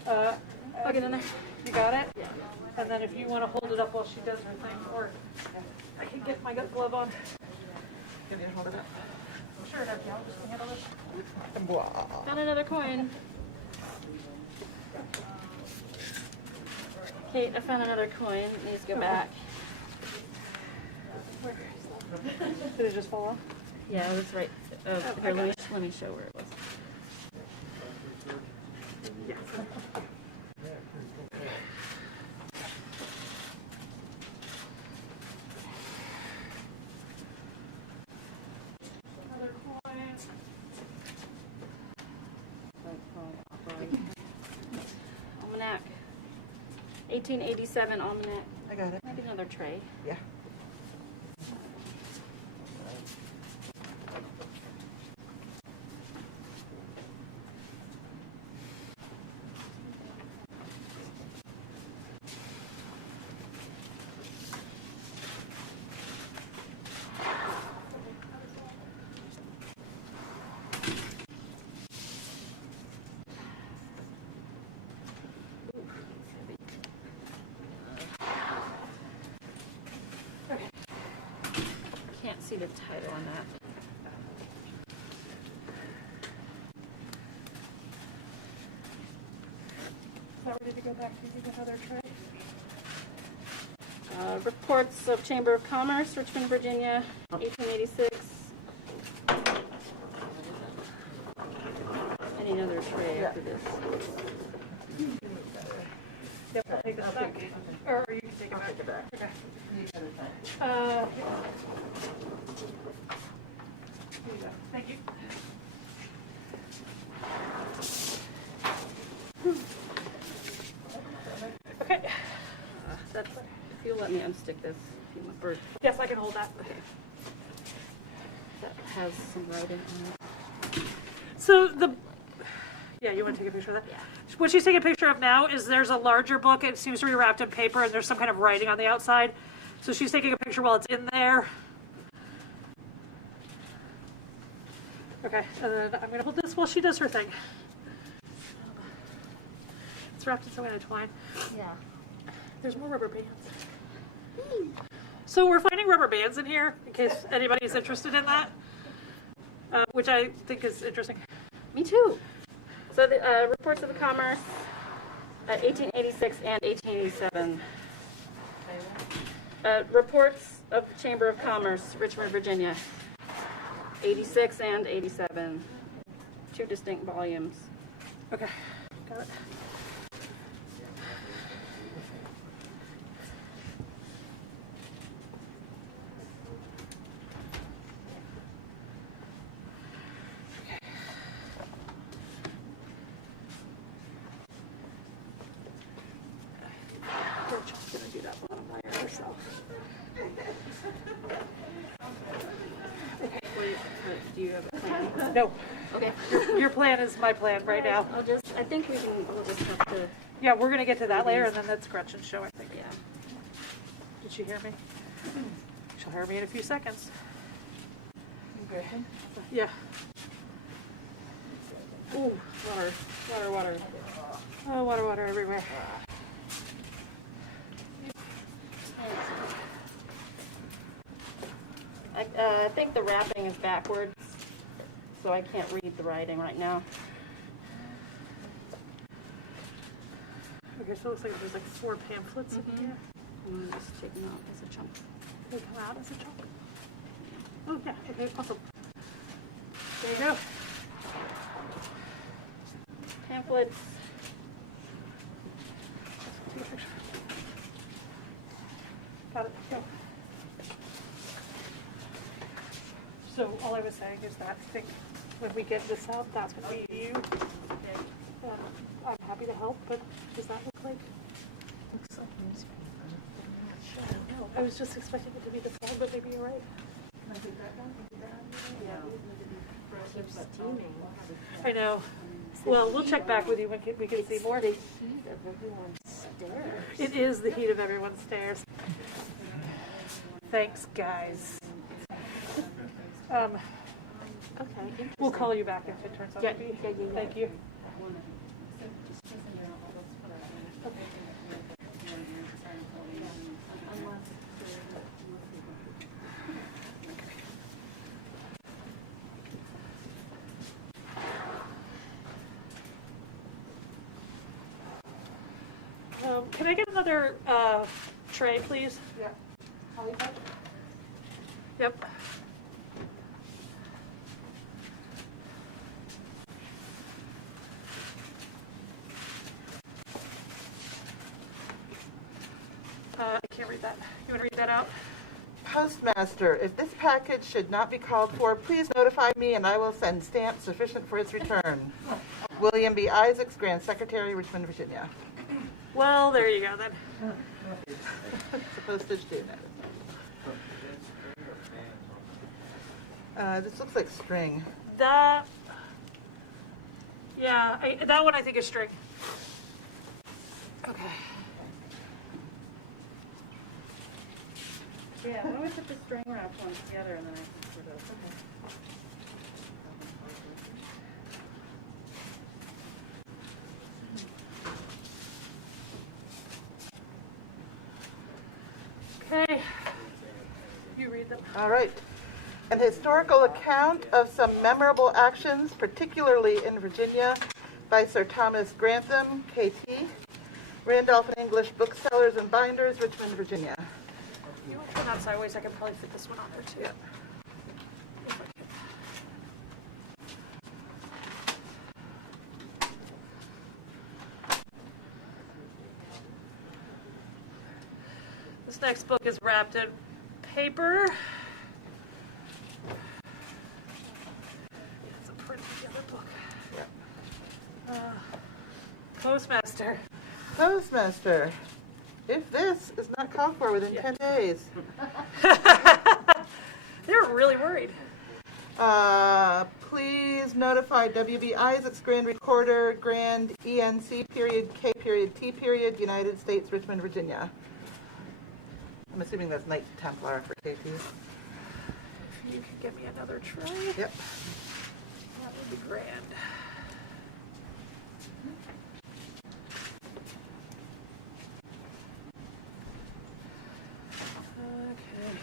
I'll get in there. You got it? Yeah. And then if you want to hold it up while she does her thing, or I can get my glove on. Can you hold it up? Sure, no, I'll just handle this. Found another coin. Kate, I found another coin. It needs to go back. Did it just fall off? Yeah, it was right. Oh, here, let me show where it was. Another coin. Almanac. 1887 almanac. I got it. Maybe another tray. Yeah. Can't see the title on that. Now ready to go back to using another tray. Reports of Chamber of Commerce, Richmond, Virginia, 1886. I need another tray after this. Yep, I'll take this back. Or you can take it back. Okay. Here you go. Thank you. Okay. That's, if you'll let me unstick this, if you want, or Yes, I can hold that. that has some writing on it. So yeah, you want to take a picture of that? Yeah. What she's taking a picture of now is there's a larger book. It seems to be wrapped in paper, and there's some kind of writing on the outside. So she's taking a picture while it's in there. Okay, and then I'm going to hold this while she does her thing. It's wrapped in some kind of twine. Yeah. There's more rubber bands. So we're finding rubber bands in here, in case anybody's interested in that, which I think is interesting. Me too. So the reports of the commerce, 1886 and 1887. Reports of the Chamber of Commerce, Richmond, Virginia, 86 and 87. Two distinct volumes. Okay, got it. Rachel's gonna do that bottom layer herself. Do you have a plan? No, Okay. your plan is my plan right now. I think we'll just have to, Yeah, we're gonna get to that layer, and then that's Gretchen's show, I think. yeah. Did she hear me? She'll hear me in a few seconds. Yeah. Ooh, water. Oh, water everywhere. I think the wrapping is backwards, so I can't read the writing right now. Okay, so it looks like there's like 4 pamphlets in here. I'm just taking out as a chunk. They come out as a chunk. Oh, yeah, okay, awesome. There you go. Pamphlets. Take a picture. Got it, go. So all I was saying is that I think when we get this out, that's gonna be you. I'm happy to help, but does that look like? Looks like newspaper, but I'm not sure. I don't know. I was just expecting it to be the same, but maybe you're right. Keeps steaming. I know. Well, we'll check back with you when we can see more. The heat of everyone's stairs. It is the heat of everyone's stairs. Thanks, guys. Okay. We'll call you back if it turns out to be. Yeah. Thank you. Can I get another tray, please? Yeah. Yep. I can't read that. You want to read that out? Postmaster, if this package should not be called for, please notify me and I will send stamps sufficient for its return. William B. Isaacs, Grand Secretary, Richmond, Virginia. Well, there you go then. It's a postage due notice. This looks like string. That, yeah, that one I think is string. Okay. Yeah, why don't we put the string wrapped ones together and then I can sort of. Okay. You read them. All right. An historical account of some memorable actions, particularly in Virginia, by Sir Thomas Grantham, KT, Randolph and English Booksellers and Binders, Richmond, Virginia. You want to turn that sideways? I can probably fit this one on there too. Yep. This next book is wrapped in paper. It's a print of the other book. Yep. Postmaster. Postmaster, if this is not called for within 10 days, They're really worried. please notify W.B. Isaacs, Grand Recorder, Grand ENC period, K period, T period, United States, Richmond, Virginia. I'm assuming that's Knight Templar for KT. If you could get me another tray, Yep. that would be grand. Okay.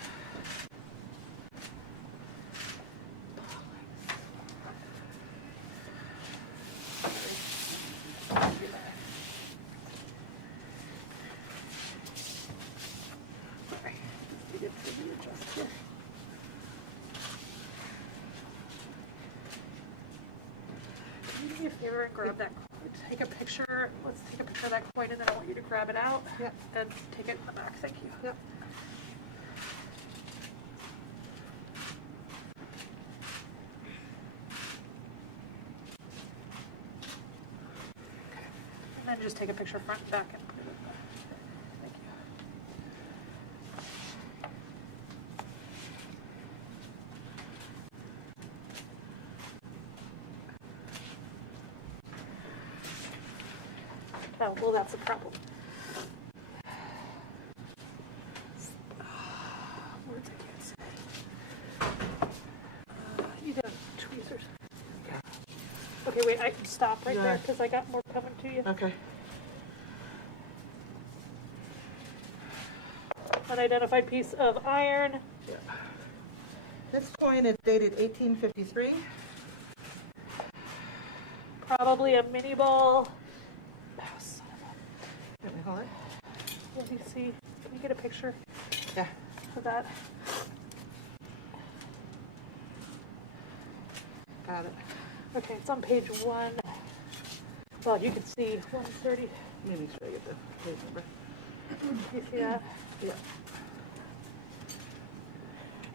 Can you do me a favor and grab that coin? Take a picture. Let's take a picture of that coin, and then I want you to grab it out. Yep. And take it in the back. Thank you. Yep. And then just take a picture front and back and put it in there. Thank you. Oh, well, that's a problem. Words I can't say. You got tweezers. Okay, wait, I can stop right there Yeah. because I got more coming to you. Okay. Unidentified piece of iron. Yeah. This coin is dated 1853. Probably a mini ball. Oh, son of a... Let me hold it. Let me see. Can you get a picture Yeah. of that? Got it. Okay, it's on page 1. Well, you can see 130. Let me make sure I get the page number. You see that? Yeah.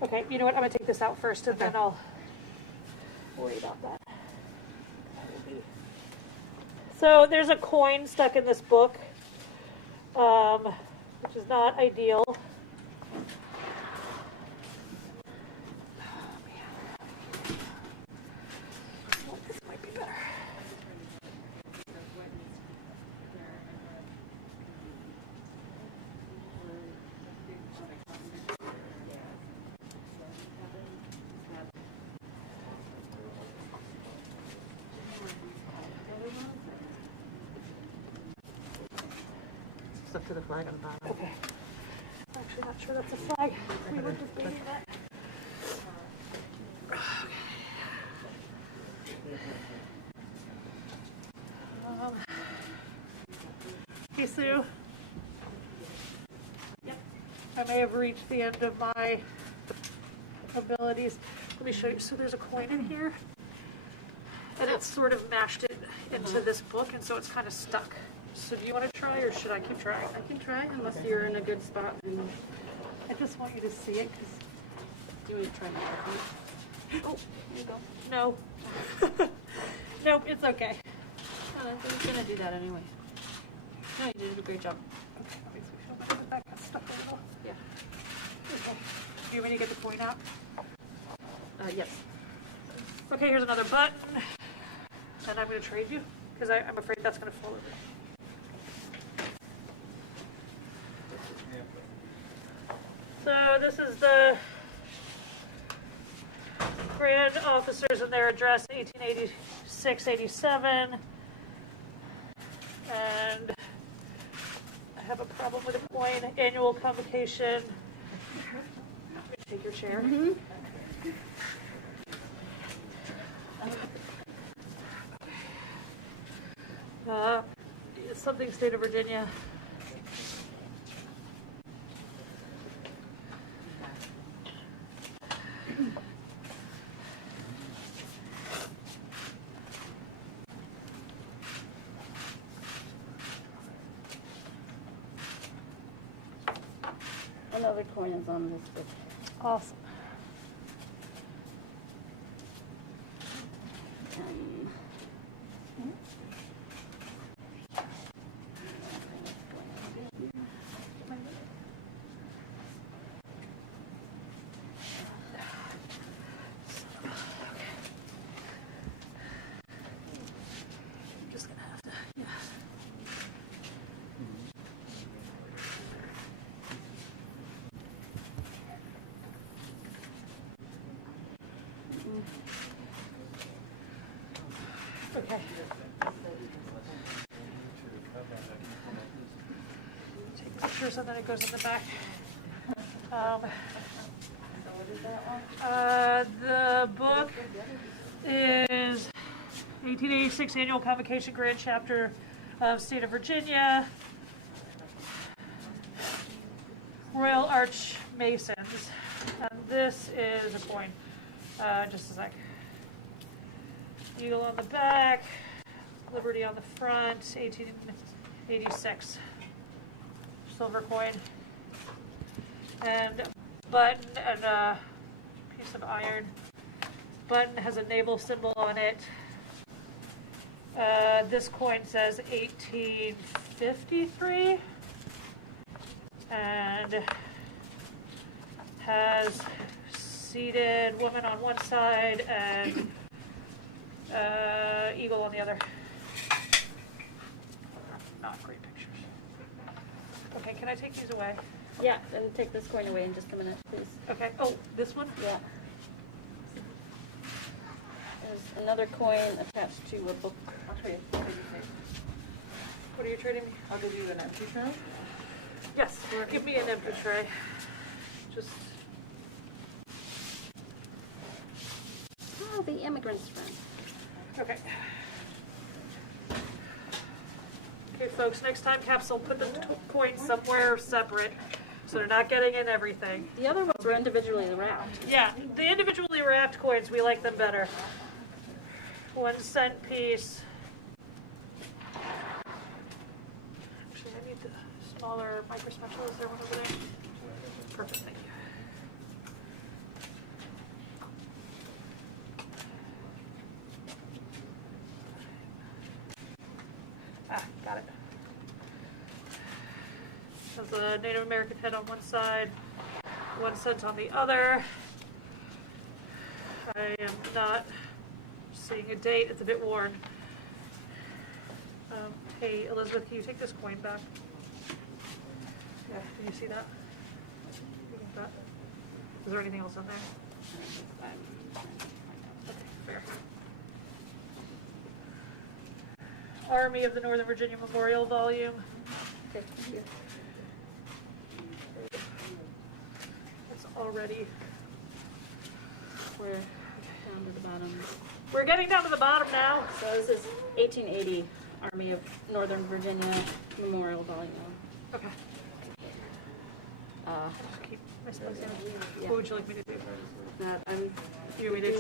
Okay, you know what, I'm gonna take this out first and then I'll worry about that. So there's a coin stuck in this book, which is not ideal. This might be better. It's up to the flag on the bottom. Okay. I'm actually not sure that's a flag. We were debating that. Hey, Sue. Yep. I may have reached the end of my abilities. Let me show you. So there's a coin in here, and it's sort of mashed it into this book, and so it's kind of stuck. So do you want to try, or should I keep trying? I can try unless you're in a good spot. And I just want you to see it, because... do you want to try my Oh, there you go. No. Nope, it's okay. I was going to do that anyway. No, you did a great job. Okay, let me see if I can that got stuck a little. Yeah. Okay. Do you want me to get the coin out? Yes. Okay, here's another button. And I'm going to trade you, because I'm afraid that's going to fall over. So this is the Grand Officers and their address, 1886-87. And I have a problem with a coin. Annual convocation. Let me take your chair. Something state of Virginia. Another coin is on this book. Awesome. Just gonna have to, yeah. Okay. Take pictures and then it goes in the back. The book is 1886 Annual Convocation Grand Chapter of State of Virginia. Royal Arch Masons. And this is a coin. Just a sec. Eagle on the back, Liberty on the front, 1886. Silver coin. And button and a piece of iron. Button has a naval symbol on it. This coin says 1853. And has seated woman on one side and eagle on the other. Not great pictures. Okay, can I take these away? Yeah, then take this coin away in just a minute, please. Okay. Oh, this one? Yeah. There's another coin attached to a book. I'll trade you. What are you trading me? I'll give you an empty tray. Yes, give me an empty tray. Just... Oh, the immigrant's friend. Okay. Okay, folks, next time capsule, put the coins somewhere separate so they're not getting in everything. The other ones were individually wrapped. Yeah, the individually wrapped coins, we like them better. 1 cent piece. Actually, I need the smaller micro spatula. Is there one over there? Perfect, thank you. with a Native American head on one side, 1 cent on the other. I am not seeing a date. It's a bit worn. Hey, Elizabeth, can you take this coin back? Yeah, can you see that? Is there anything else in there? Okay, fair. Army of the Northern Virginia Memorial volume. Okay, here. It's already. We're down to the bottom. We're getting down to the bottom now. So this is 1880 Army of Northern Virginia Memorial Volume. Okay. Keep my space in. Yeah. What would you like me to do? We do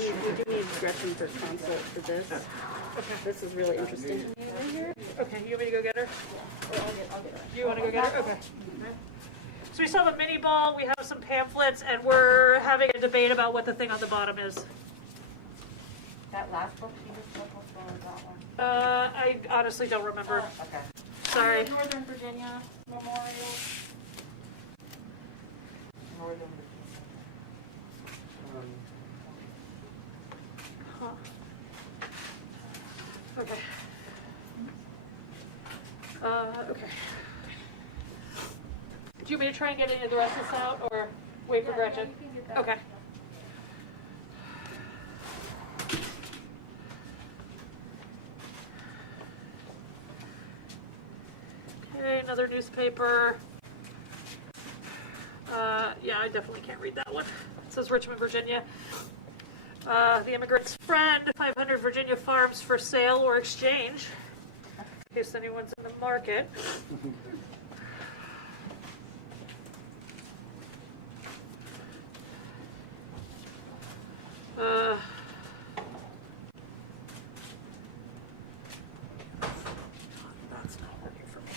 need Gretchen for consult for this. Okay. This is really interesting to me right here. Okay, you want me to go get her? I'll get her. You want to go get her? Okay. So we still have a mini ball, we have some pamphlets, and we're having a debate about what the thing on the bottom is. That last book, she was supposed to go that one. I honestly don't remember. Oh, okay. Sorry. Northern Virginia Memorial. Northern Okay. Okay. Do you want me to try and get any of the rest of this out, or wait for Gretchen? You can get that. Okay. Okay, another newspaper. Yeah, I definitely can't read that one. It says Richmond, Virginia. The Immigrant's Friend, 500 Virginia farms for sale or exchange, in case anyone's in the market. That's not working for me.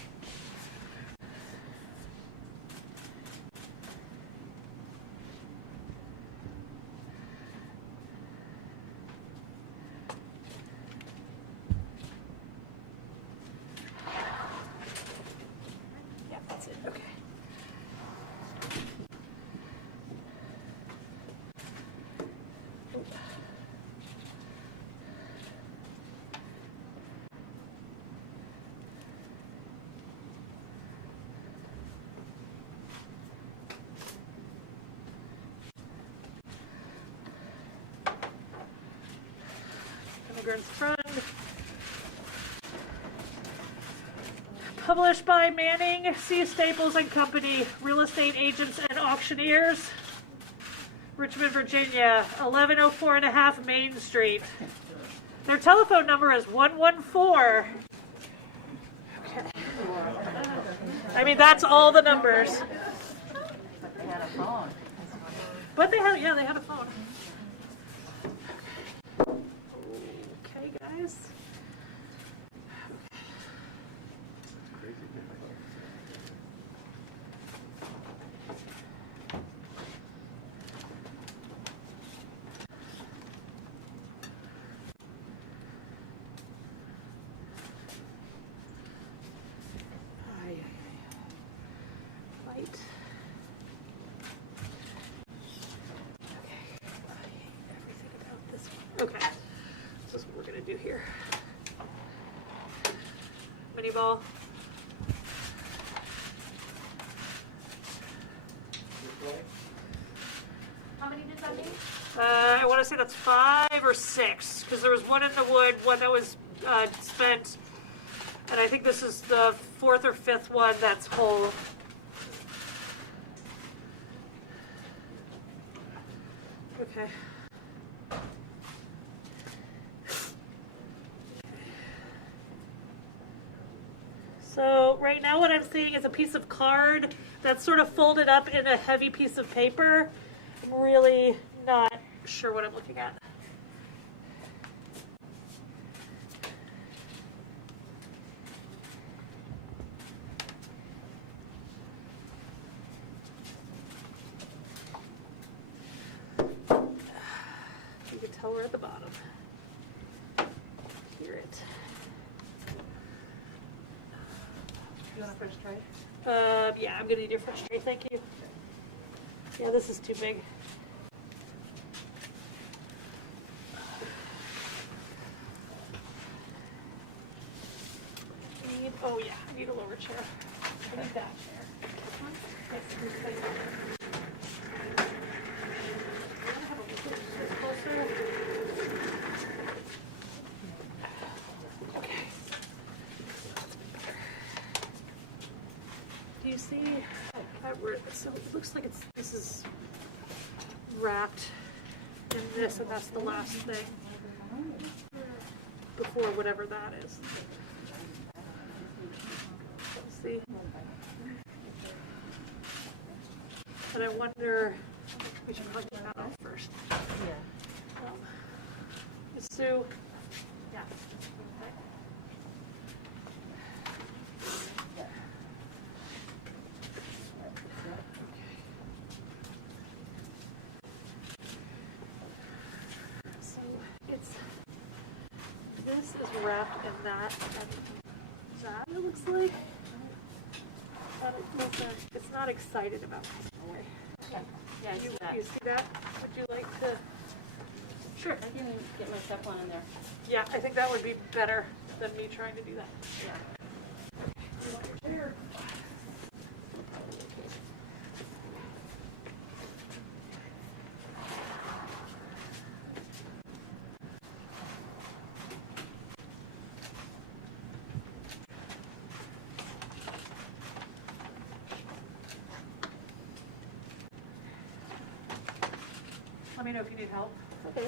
Yeah, that's it. Okay. Immigrant's Friend. Published by Manning, C. Staples and Company, real estate agents and auctioneers. Richmond, Virginia, 1104 and a half Main Street. Their telephone number is 114. Okay. I mean, that's all the numbers. But they had a phone. But they have, yeah, they have a phone. Okay, guys. Light. Okay. I hate everything about this one. Okay. This is what we're going to do here. Mini ball. How many did that make? I want to say that's 5 or 6, because there was one in the wood, one that was spent, and I think this is the 4th or 5th one that's whole. Okay. So right now what I'm seeing is a piece of card that's sort of folded up in a heavy piece of paper. I'm really not sure what I'm looking at. You can tell we're at the bottom. Hear it. You want to first try? Yeah, I'm gonna need your French tray, thank you. Yeah, this is too big. Oh yeah, I need a lower chair. I need that chair. Yes, thank you. You wanna have a look a bit closer? Okay. Do you see? So it looks like this is wrapped in this, and that's the last thing before whatever that is. See? And I wonder, we should probably take that off first. Yeah. Sue. Yeah. So this is wrapped in that and that, it looks like. But it's not excited about it. Yeah, I see that. You see that? Would you like to? Sure. I can get my Teflon in there. Yeah, I think that would be better than me trying to do that. Yeah. Let me know if you need help. Okay.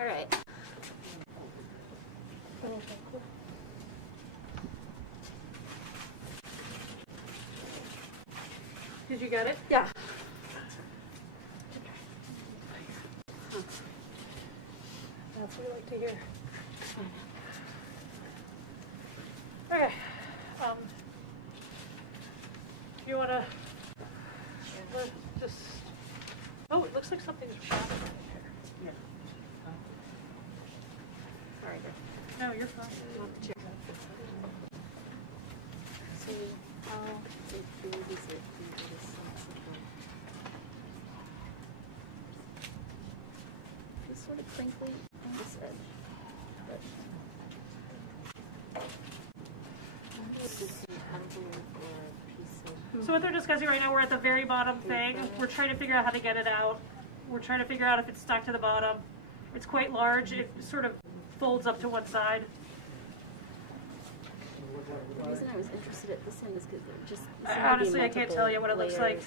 All right. Did you get it? Yeah. That's what we like to hear. Okay. You wanna just? Oh, it looks like something's shattered in here. Sorry. No, you're fine. So, it will be safe to do this It's sort of crinkly on this edge. But So what they're discussing right now, we're at the very bottom thing. We're trying to figure out how to get it out. We're trying to figure out if it's stuck to the bottom. It's quite large. It sort of folds up to one side. the reason I was interested at this one is because it just Honestly, I can't tell you what it looks like.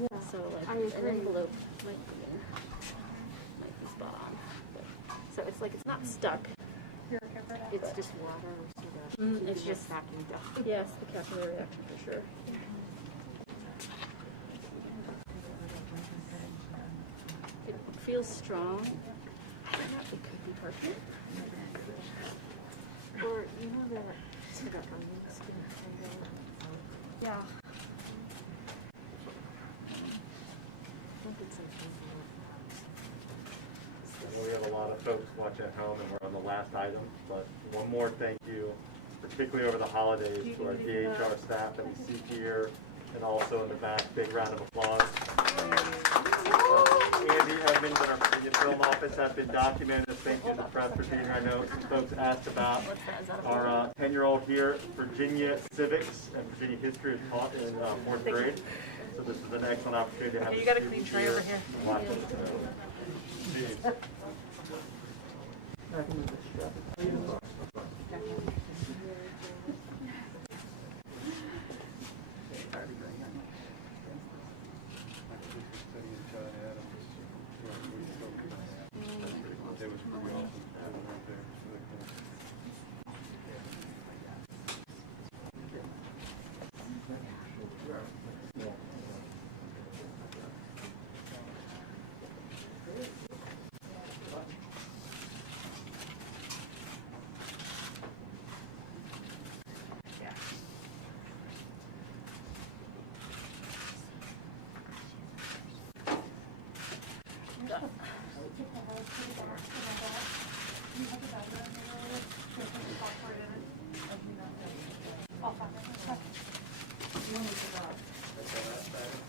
Yeah. So like an envelope might be spot on. But, so it's like it's not stuck. It's just water or soda. It's just vacuum down. yes, the capillary action for sure. It feels strong. I don't know. It could be parchment. Or you know that soda onion skin kind of. Yeah. I think it's something. We have a lot of folks watching at home, and we're on the last item, but one more thank you, particularly over the holidays, to our DHR staff that we see here, and also in the back. Big round of applause. Andy Edmonds and our Virginia Film Office have been documenting this. Thank you to the press for being here. I know some folks asked about our 10-year-old here. Virginia civics and Virginia history is taught in 4th grade. So this is an excellent opportunity to have You got a clean tray over here. Watch us. Jeez.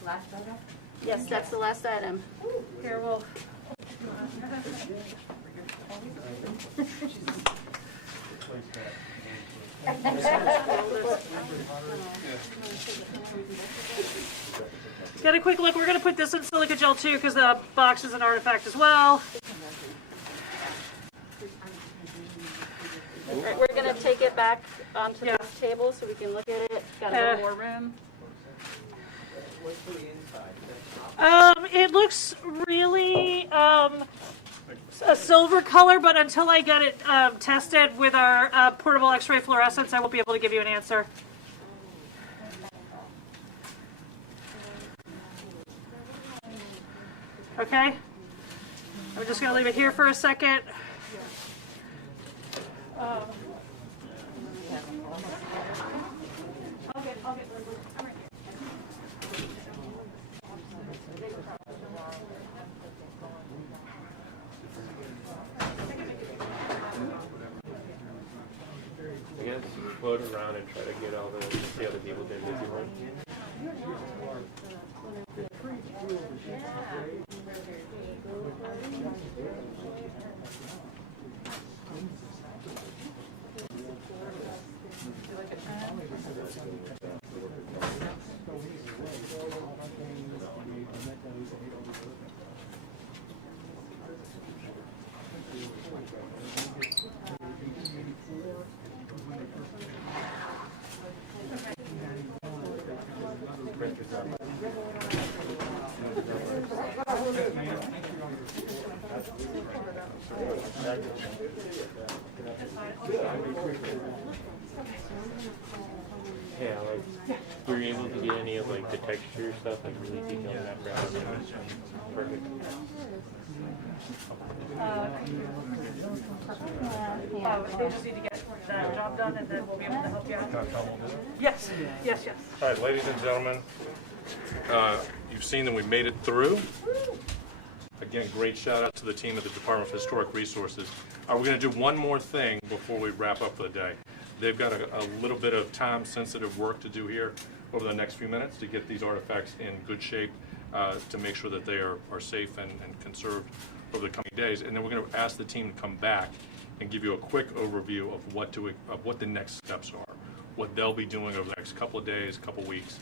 Last item? Yes, that's the last item. Here, we'll. Get a quick look. We're going to put this in silica gel too because the box is an artifact as well. All right, we're going to take it back onto this table so we can look at it. Got a little more room. It looks really a silver color, but until I get it tested with our portable X-ray fluorescence, I won't be able to give you an answer. Okay, I'm just going to leave it here for a second. I'll get I'm right here. I guess float around and try to get all the other people doing busy work. Yeah, like, were you able to get any of like the texture stuff, like really detailed in that brown? Perfect. They just need to get that job done, and then we'll be able to help you out. Yes, yes, yes. All right, ladies and gentlemen, you've seen that we made it through. Again, great shout out to the team at the Department of Historic Resources. We're going to do one more thing before we wrap up for the day. They've got a little bit of time-sensitive work to do here over the next few minutes to get these artifacts in good shape, to make sure that they are safe and conserved over the coming days. And then we're going to ask the team to come back and give you a quick overview of what the next steps are, what they'll be doing over the next couple of days, couple weeks,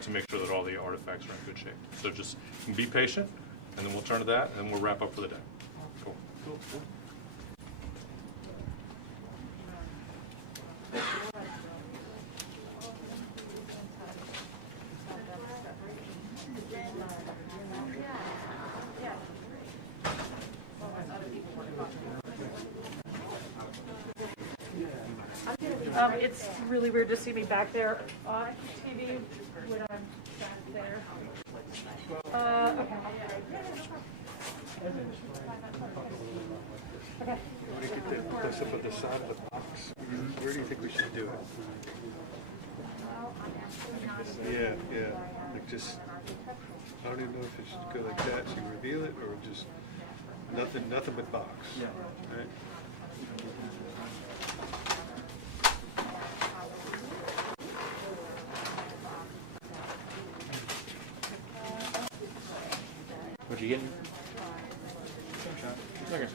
to make sure that all the artifacts are in good shape. So just be patient, and then we'll turn to that, and then we'll wrap up for the day. Cool. It's really weird to see me back there on TV when I'm back there. Okay. Okay. Want to get the close up of the side of the box? Where do you think we should do it? Yeah. Like just, I don't even know if it should go like that, so you reveal it, or just nothing but box. Yeah. Right? What'd you get? Okay.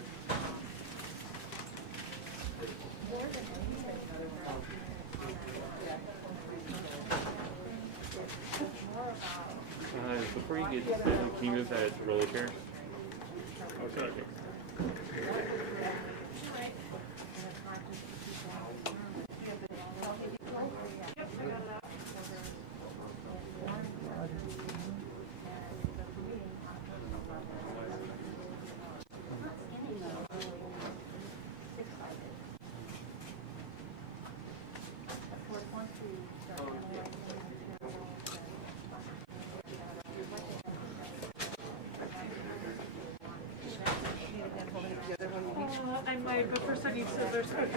Before you get can you move that roller chair? Okay. I might, but first I need scissors. Okay.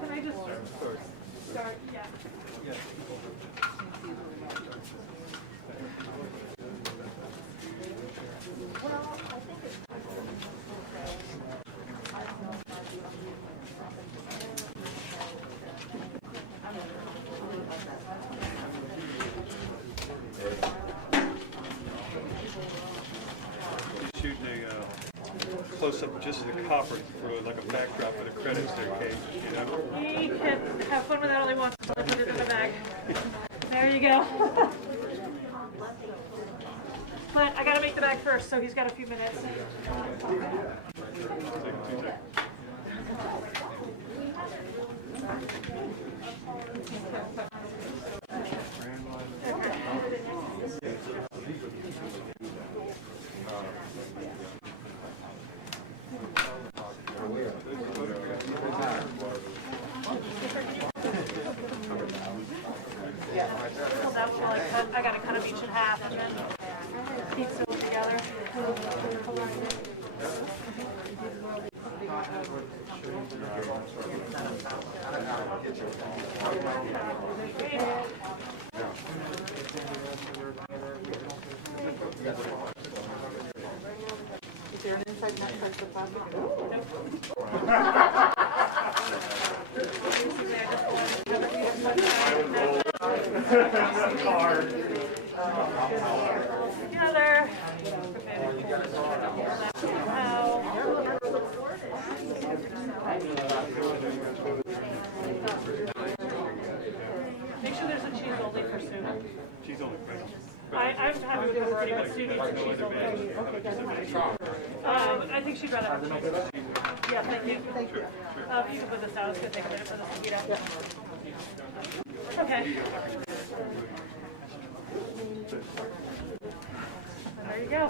Can I just start? Yeah. Well, I think it's close up just of the copper for like a backdrop for the credits there, Kate, you know? He can have fun with that all he wants. So I put it in the bag. There you go. But I gotta make the bag first, so he's got a few minutes. I gotta cut them each in half and then keep them together. Is there an inside nut for the plastic? Together. Make sure there's a cheese only for Sue. She's only I'm happy with the wording, but Sue needs a cheese only. I think she'd rather have cheese. Yeah, thank you. Thank you. You can put this out. It's going to take a minute for this to heat up. Okay. There you go.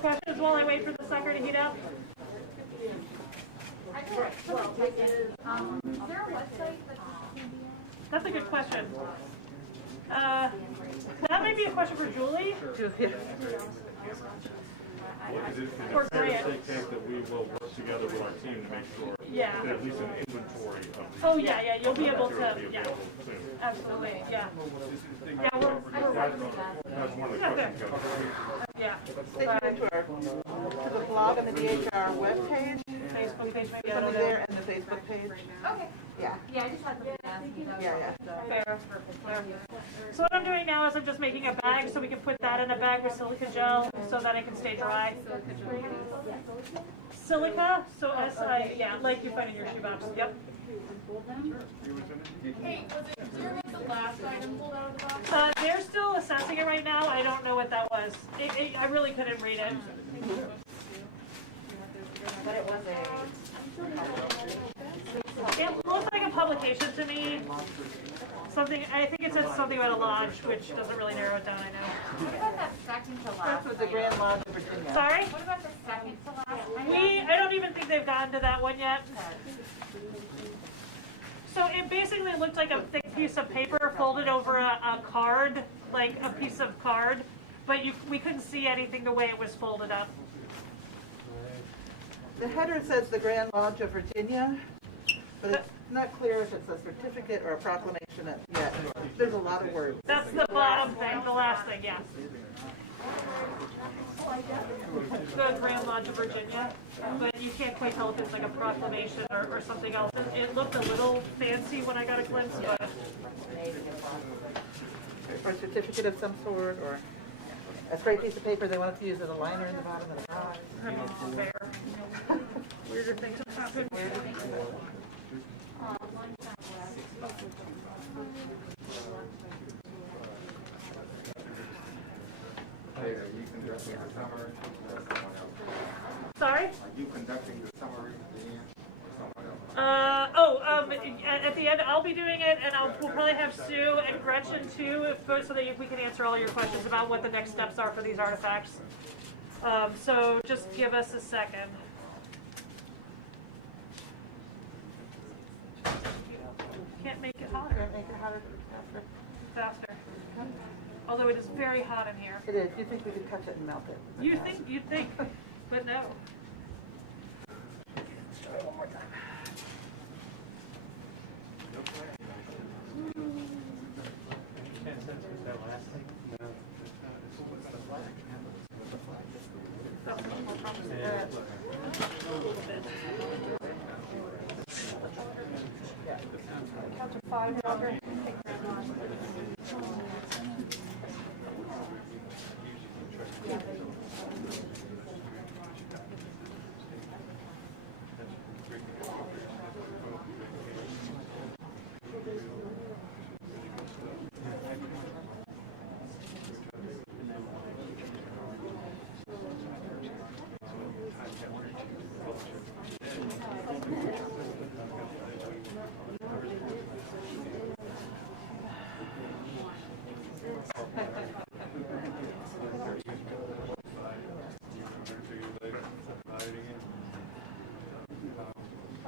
Questions while I wait for the sucker to heat up? That's a good question. That may be a question for Julie. Or Grant. That we will work together with our team to make sure Yeah. that at least an inventory of the. Oh yeah, yeah. You'll be able to. Yeah. Absolutely. Yeah. Yeah. That's one of the questions. Yeah. Take you to the blog and the DHR webpage. Facebook page maybe. Something there and the Facebook page. Okay. Yeah. Yeah, I just had to ask you. Yeah. Fair. So what I'm doing now is I'm just making a bag so we can put that in a bag with silica gel so that it can stay dry. Silica, so yeah, like you find in your shoebox. Yep. Hey, was it zero the last item pulled out of the box? They're still assessing it right now. I don't know what that was. I really couldn't read it. But it was It looks like a publication to me. Something, I think it said something about a lodge, which doesn't really narrow it down, I know. What about that second to last? That's with the Grand Lodge of Virginia. Sorry? What about the second to last? I don't even think they've gotten to that one yet. So it basically looked like a thick piece of paper folded over a card, like a piece of card, but we couldn't see anything the way it was folded up. The header says the Grand Lodge of Virginia, but it's not clear if it's a certificate or a proclamation yet. There's a lot of words. That's the bottom thing, the last thing, yeah. The Grand Lodge of Virginia, but you can't quite tell if it's like a proclamation or something else. It looked a little fancy when I got a glimpse, but Or a certificate of some sort, or a straight piece of paper they wanted to use as a liner in the bottom of the box. I mean, it's fair. Weirder things have happened. Are you conducting the summary or someone else? Sorry? Are you conducting the summary at the end or someone else? At the end, I'll be doing it, and we'll probably have Sue and Gretchen too, so that we can answer all your questions about what the next steps are for these artifacts. So just give us a second. Can't make it hotter. Can't make it hotter Faster. Although it is very hot in here. It is. You think we could touch it and melt it? You'd think, but no. One more time. Count to 5 longer.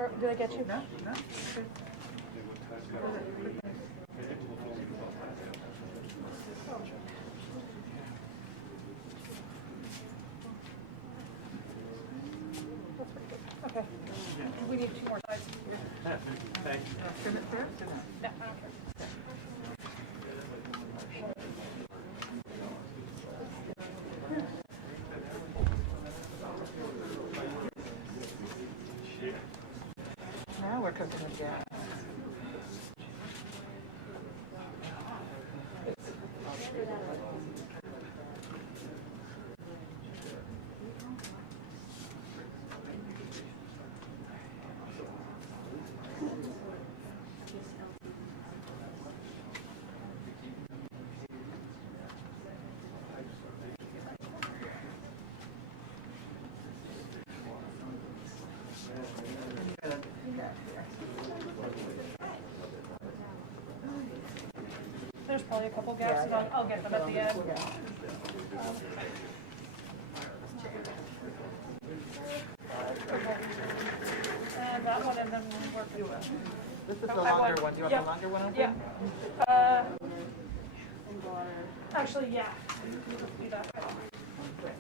Did I get you? No, no. Okay. We need 2 more sides. Thanks. Trim it there? Trim it. No, I don't care. Now we're cooking with gas. There's probably a couple gaps, and I'll get them at the end. Okay. And that one, and then we'll work with This is the longer one. Do you want the longer one open? Yeah. Actually, yeah. Let's do that. Okay.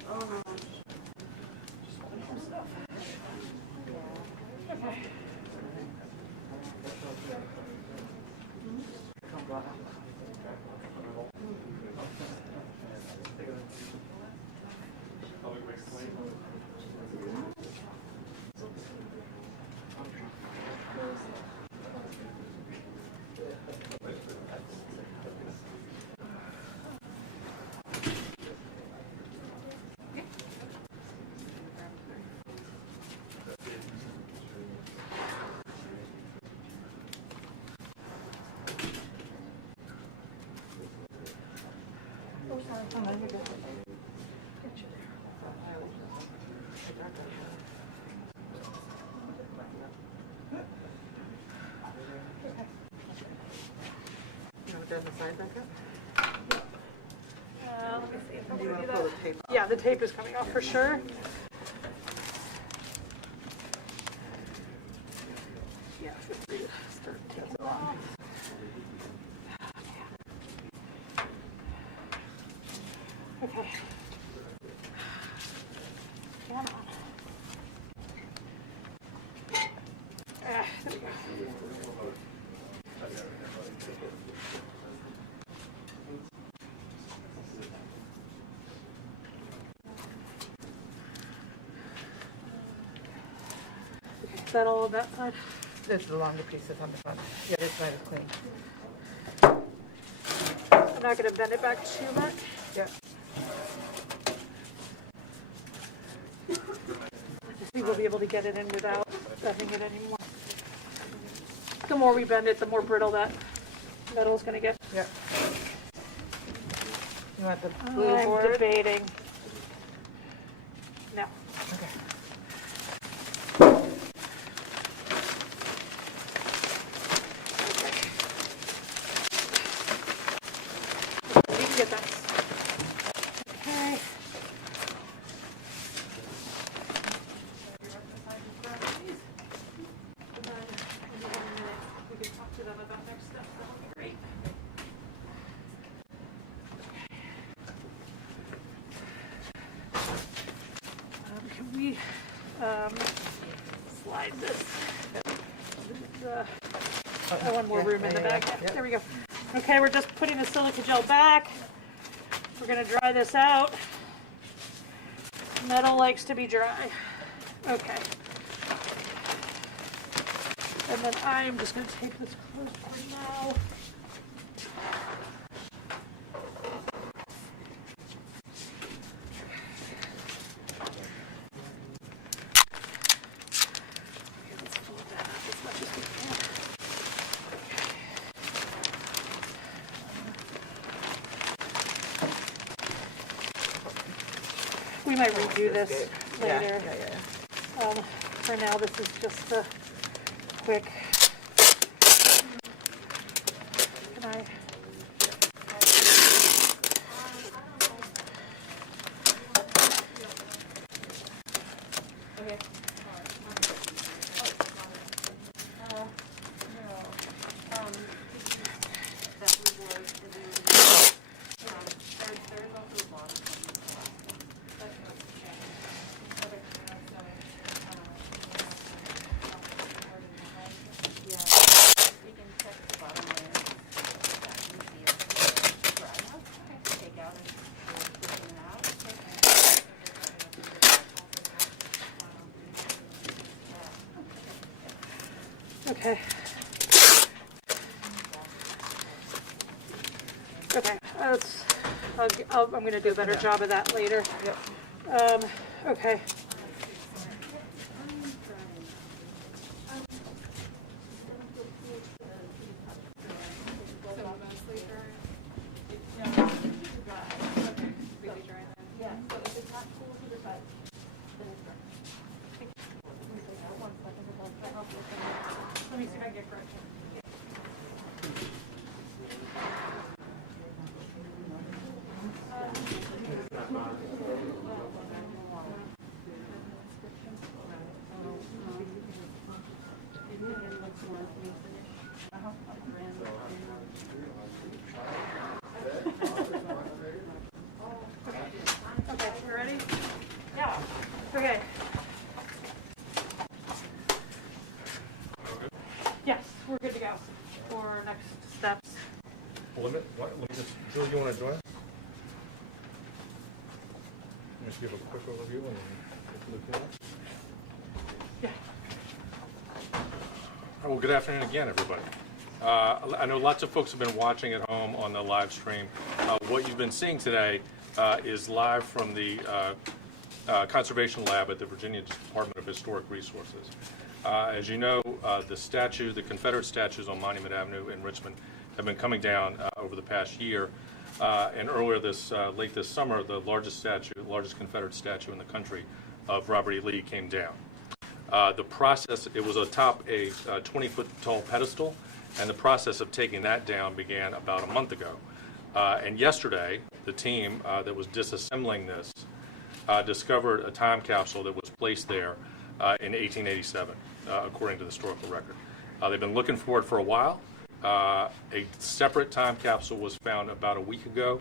You want to turn the side back up? Let me see if I'm Do you gonna want do to pull that. the tape off? Yeah, the tape is coming off for sure. Yeah, feel free to start taking it off. Okay. Come on. There we go. Is that all of that side? There's the longer pieces on the front. The other side is clean. I'm not going to bend it back too much. Yeah. I think we'll be able to get it in without bending it anymore. The more we bend it, the more brittle that metal is going to get. Yeah. You want the blue I'm board? debating. No. Okay. You can get that. Okay. We can talk to them about next steps. That would be great. Can we slide this? I want more room in the bag. There we go. Okay, we're just putting the silica gel back. We're going to dry this out. Metal likes to be dry. Okay. And then I am just going to take this closed for now. Okay, let's fold that up as much as we can. We might redo this later. For now, this is just a quick. Can I? Okay. Okay. Okay, I'm going to do a better job of that later. Yep. Okay. Let me see if I can get correction. Okay, you ready? Yeah. Okay. Yes, we're good to go for next steps. Well, let me just, Julie, you want to join us? Let me just give a quick overview and then look at it. Yeah. Well, good afternoon again, everybody. I know lots of folks have been watching at home on the live stream. What you've been seeing today is live from the Conservation Lab at the Virginia Department of Historic Resources. As you know, the Confederate statues on Monument Avenue in Richmond have been coming down over the past year. And earlier late this summer, the largest Confederate statue in the country of Robert E. Lee came down. The process, it was atop a 20-foot tall pedestal, and the process of taking that down began about a month ago. And yesterday, the team that was disassembling this discovered a time capsule that was placed there in 1887, according to the historical record. They've been looking for it for a while. A separate time capsule was found about a week ago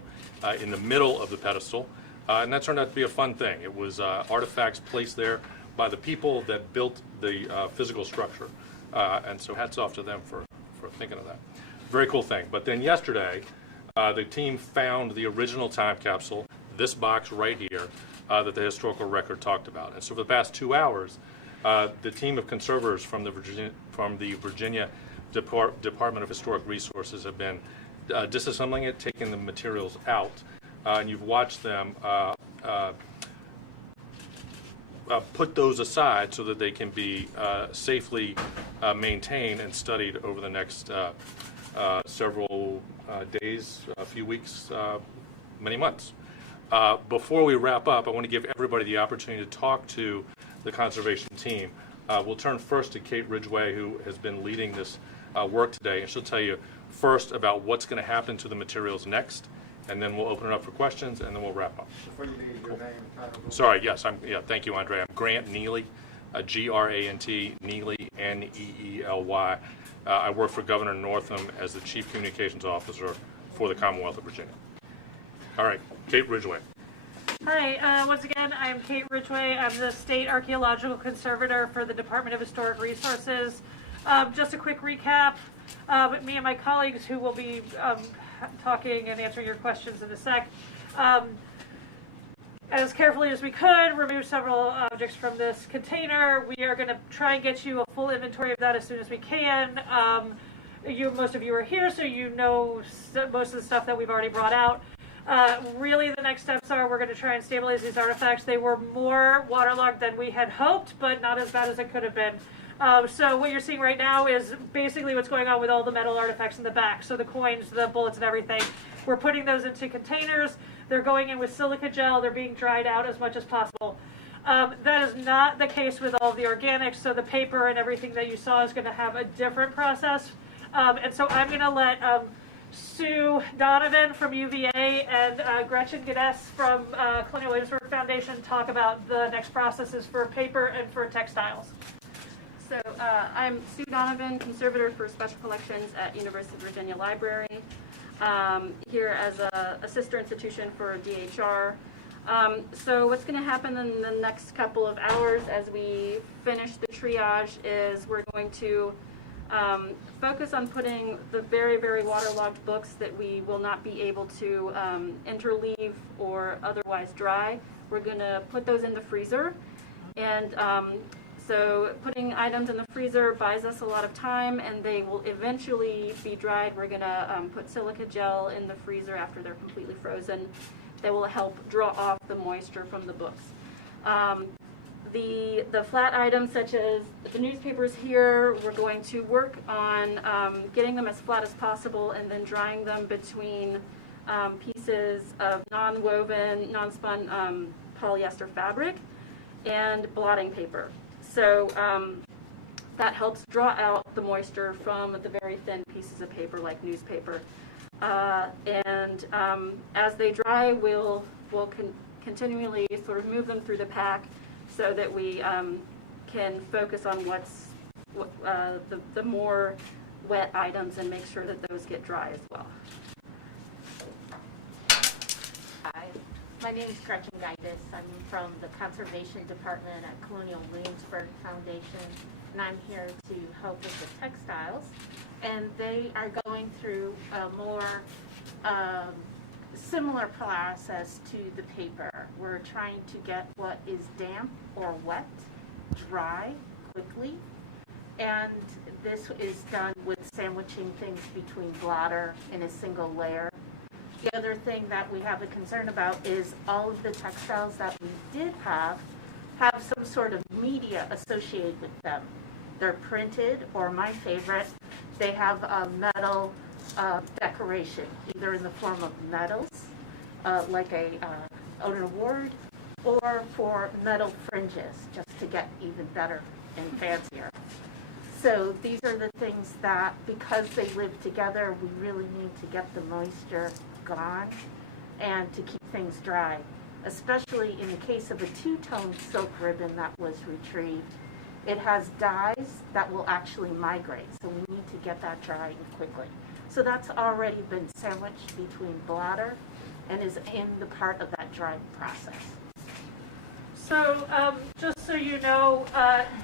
in the middle of the pedestal, and that turned out to be a fun thing. It was artifacts placed there by the people that built the physical structure, and so hats off to them for thinking of that. Very cool thing. But then yesterday, the team found the original time capsule, this box right here, that the historical record talked about. And so for the past 2 hours, the team of conservators from the Virginia Department of Historic Resources have been disassembling it, taking the materials out, and you've watched them put those aside so that they can be safely maintained and studied over the next several days, a few weeks, many months. Before we wrap up, I want to give everybody the opportunity to talk to the conservation team. We'll turn first to Kate Ridgway, who has been leading this work today, and she'll tell you first about what's going to happen to the materials next, and then we'll open it up for questions, and then we'll wrap up. Before you leave, your name and title. Sorry, yes, thank you, Andre. I'm Grant Neely, Grant Neely, Neely. I work for Governor Northam as the Chief Communications Officer for the Commonwealth of Virginia. All right, Kate Ridgway. Hi, once again, I'm Kate Ridgway. I'm the State Archaeological Conservator for the Department of Historic Resources. Just a quick recap. Me and my colleagues who will be talking and answering your questions in a sec, as carefully as we could, remove several objects from this container. We are going to try and get you a full inventory of that as soon as we can. Most of you are here, so you know most of the stuff that we've already brought out. Really, the next steps are we're going to try and stabilize these artifacts. They were more waterlogged than we had hoped, but not as bad as it could have been. So what you're seeing right now is basically what's going on with all the metal artifacts in the back. So the coins, the bullets, and everything. We're putting those into containers. They're going in with silica gel. They're being dried out as much as possible. That is not the case with all the organics. So the paper and everything that you saw is going to have a different process. And so I'm going to let Sue Donovan from UVA and Gretchen Geddes from Colonial Williamsburg Foundation talk about the next processes for paper and for textiles. So I'm Sue Donovan, Conservator for Special Collections at University of Virginia Library, here as a sister institution for DHR. So what's going to happen in the next couple of hours as we finish the triage is we're going to focus on putting the very, very waterlogged books that we will not be able to interleave or otherwise dry. We're going to put those in the freezer and So putting items in the freezer buys us a lot of time, and they will eventually be dried. We're going to put silica gel in the freezer after they're completely frozen. That will help draw off the moisture from the books. The flat items, such as the newspapers here, we're going to work on getting them as flat as possible and then drying them between pieces of non-woven, non-spun polyester fabric and blotting paper. So that helps draw out the moisture from the very thin pieces of paper like newspaper. And as they dry, we'll continually sort of move them through the pack so that we can focus on the more wet items and make sure that those get dry as well. Hi, my name is Gretchen Gaitis. I'm from the Conservation Department at Colonial Williamsburg Foundation, and I'm here to help with the textiles. And they are going through a more similar process to the paper. We're trying to get what is damp or wet, dry quickly, and this is done with sandwiching things between blotter in a single layer. The other thing that we have a concern about is all of the textiles that we did have some sort of media associated with them. They're printed, or my favorite, they have a metal decoration, either in the form of medals, like an award, or for metal fringes, just to get even better and fancier. So these are the things that, because they live together, we really need to get the moisture gone and to keep things dry, especially in the case of a two-tone silk ribbon that was retrieved. It has dyes that will actually migrate, so we need to get that drying quickly. So that's already been sandwiched between blotter and is in the part of that drying process. So just so you know,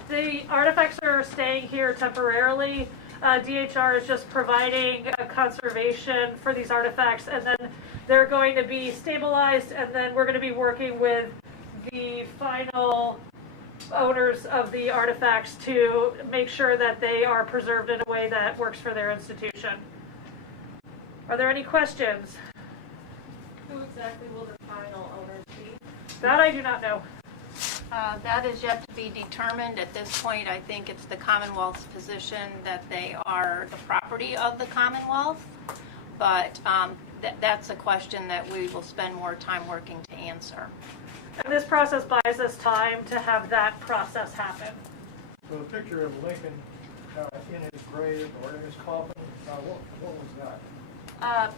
the artifacts are staying here temporarily. DHR is just providing a conservation for these artifacts, and then they're going to be stabilized, and then we're going to be working with the final owners of the artifacts to make sure that they are preserved in a way that works for their institution. Are there any questions? Who exactly will the final owners be? That I do not know. That is yet to be determined. At this point, I think it's the Commonwealth's position that they are the property of the Commonwealth, but that's a question that we will spend more time working to answer. And this process buys us time to have that process happen. So the picture of Lincoln in his grave or in his coffin, what was that?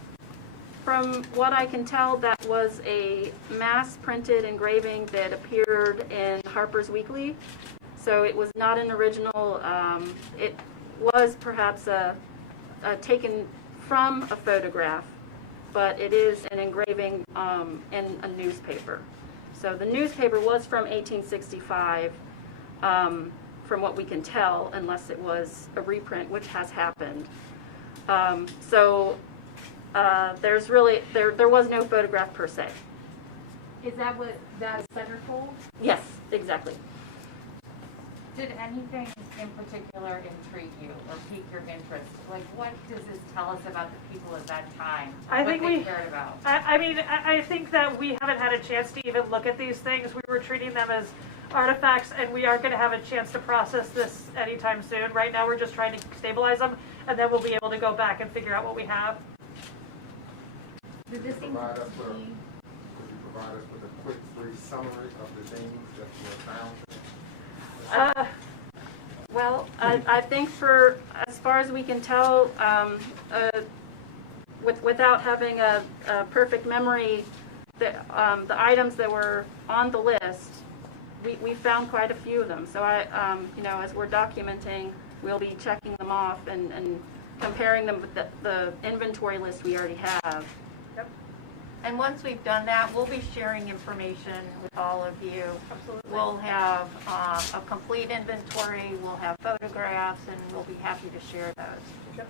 From what I can tell, that was a mass-printed engraving that appeared in Harper's Weekly. So it was not an original. It was perhaps taken from a photograph, but it is an engraving in a newspaper. So the newspaper was from 1865, from what we can tell, unless it was a reprint, which has happened. There's really, there was no photograph per se. Is that what that centerfold? Yes, exactly. Did anything in particular intrigue you or pique your interest? Like, what does this tell us about the people at that time? I think they cared about? I think that we haven't had a chance to even look at these things. We were treating them as artifacts, and we aren't going to have a chance to process this anytime soon. Right now, we're just trying to stabilize them, and then we'll be able to go back and figure out what we have. Did this Could you provide us with a quick, brief summary of the things that you found? Well, I think for as far as we can tell, without having a perfect memory, the items that were on the list, we found quite a few of them. So as we're documenting, we'll be checking them off and comparing them with the inventory list we already have. And once we've done that, we'll be sharing information with all of you. Absolutely. We'll have a complete inventory, we'll have photographs, and we'll be happy to share those. Yep.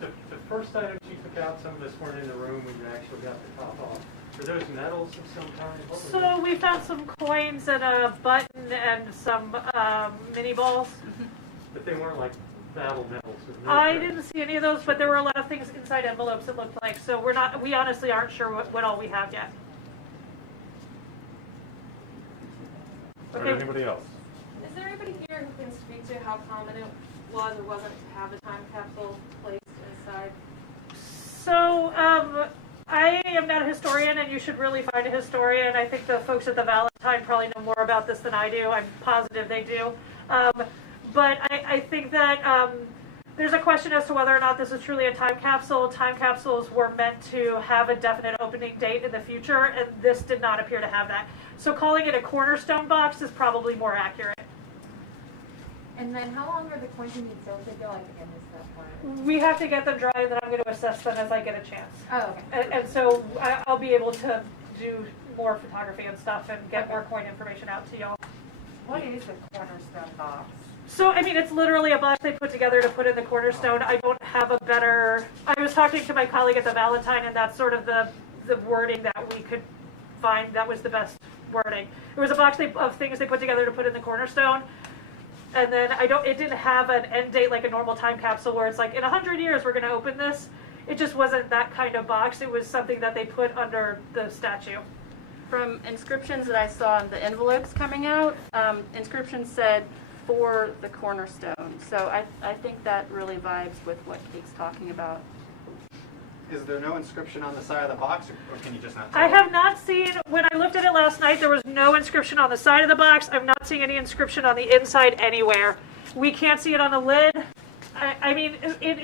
The first items you took out, some of us weren't in the room when you actually got the top off. Were those medals of some kind? What were So we found some coins and a button and some mini balls. But they weren't like battle medals. I didn't see any of those, but there were a lot of things inside envelopes, it looked like. So we honestly aren't sure what all we have yet. All right, anybody else? Is there anybody here who can speak to how common it was or wasn't to have a time capsule placed inside? So I am not a historian, and you should really find a historian. I think the folks at the Valentine probably know more about this than I do. I'm positive they do. But I think that there's a question as to whether or not this is truly a time capsule. Time capsules were meant to have a definite opening date in the future, and this did not appear to have that. So calling it a cornerstone box is probably more accurate. And then how long are the coins in the silver go? I think I missed that part. We have to get them dry, and then I'm going to assess them as I get a chance. Oh, okay. And so I'll be able to do more photography and stuff and get more coin information out to y'all. What is a cornerstone box? So, I mean, it's literally a box they put together to put in the cornerstone. I don't have a better... I was talking to my colleague at the Valentine, and that's sort of the wording that we could find that was the best wording. It was a box of things they put together to put in the cornerstone. And then it didn't have an end date like a normal time capsule where it's like, in 100 years we're going to open this. It just wasn't that kind of box. It was something that they put under the statue. From inscriptions that I saw in the envelopes coming out, inscriptions said, for the cornerstone. So I think that really vibes with what Kate's talking about. Is there no inscription on the side of the box, or can you just not tell? I have not seen, when I looked at it last night, there was no inscription on the side of the box. I'm not seeing any inscription on the inside anywhere. We can't see it on the lid. I mean, it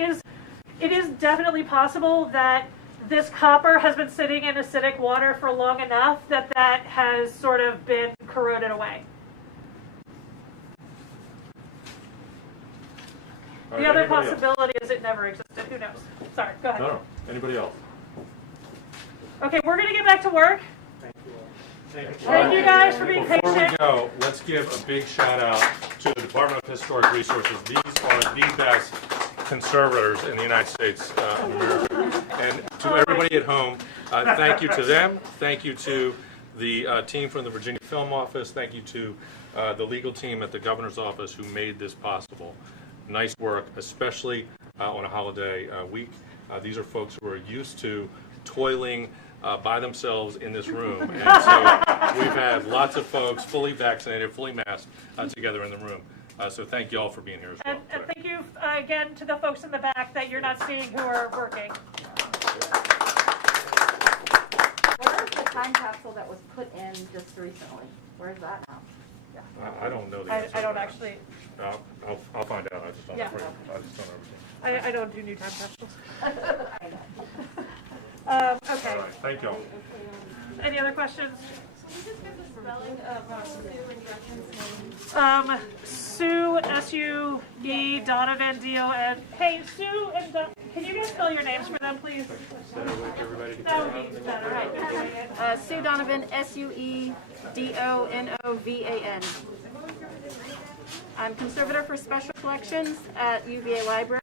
is definitely possible that this copper has been sitting in acidic water for long enough that has sort of been corroded away. All The right, other anybody else? possibility is it never existed. Who knows? Sorry, go ahead. No. Anybody else? Okay, we're going to get back to work. Thank you guys for being Before patient. we go, let's give a big shout out to the Department of Historic Resources. These are the best conservators in the United States of America. And to everybody at home, thank you to them. Thank you to the team from the Virginia Film Office. Thank you to the legal team at the governor's office who made this possible. Nice work, especially on a holiday week. These are folks who are used to toiling by themselves in this room. And so we've had lots of folks fully vaccinated, fully masked together in the room. So thank you all for being here as well. And thank you again to the folks in the back that you're not seeing who are working. Where is the time capsule that was put in just recently? Where is that now? I don't know the answer. I don't actually. I'll find out. I just don't. Yeah. I just don't know everything. I don't do new time capsules. Okay. All right. Thank you all. Any other questions? Can you just give the spelling of Sue and Justin's name? Sue, S-U-E, Donovan, D-O-N. Hey, Sue and can you guys spell your names for them, please? That would be better. Sue Donovan, S-U-E-D-O-N-O-V-A-N. I'm conservator for special collections at UVA Library.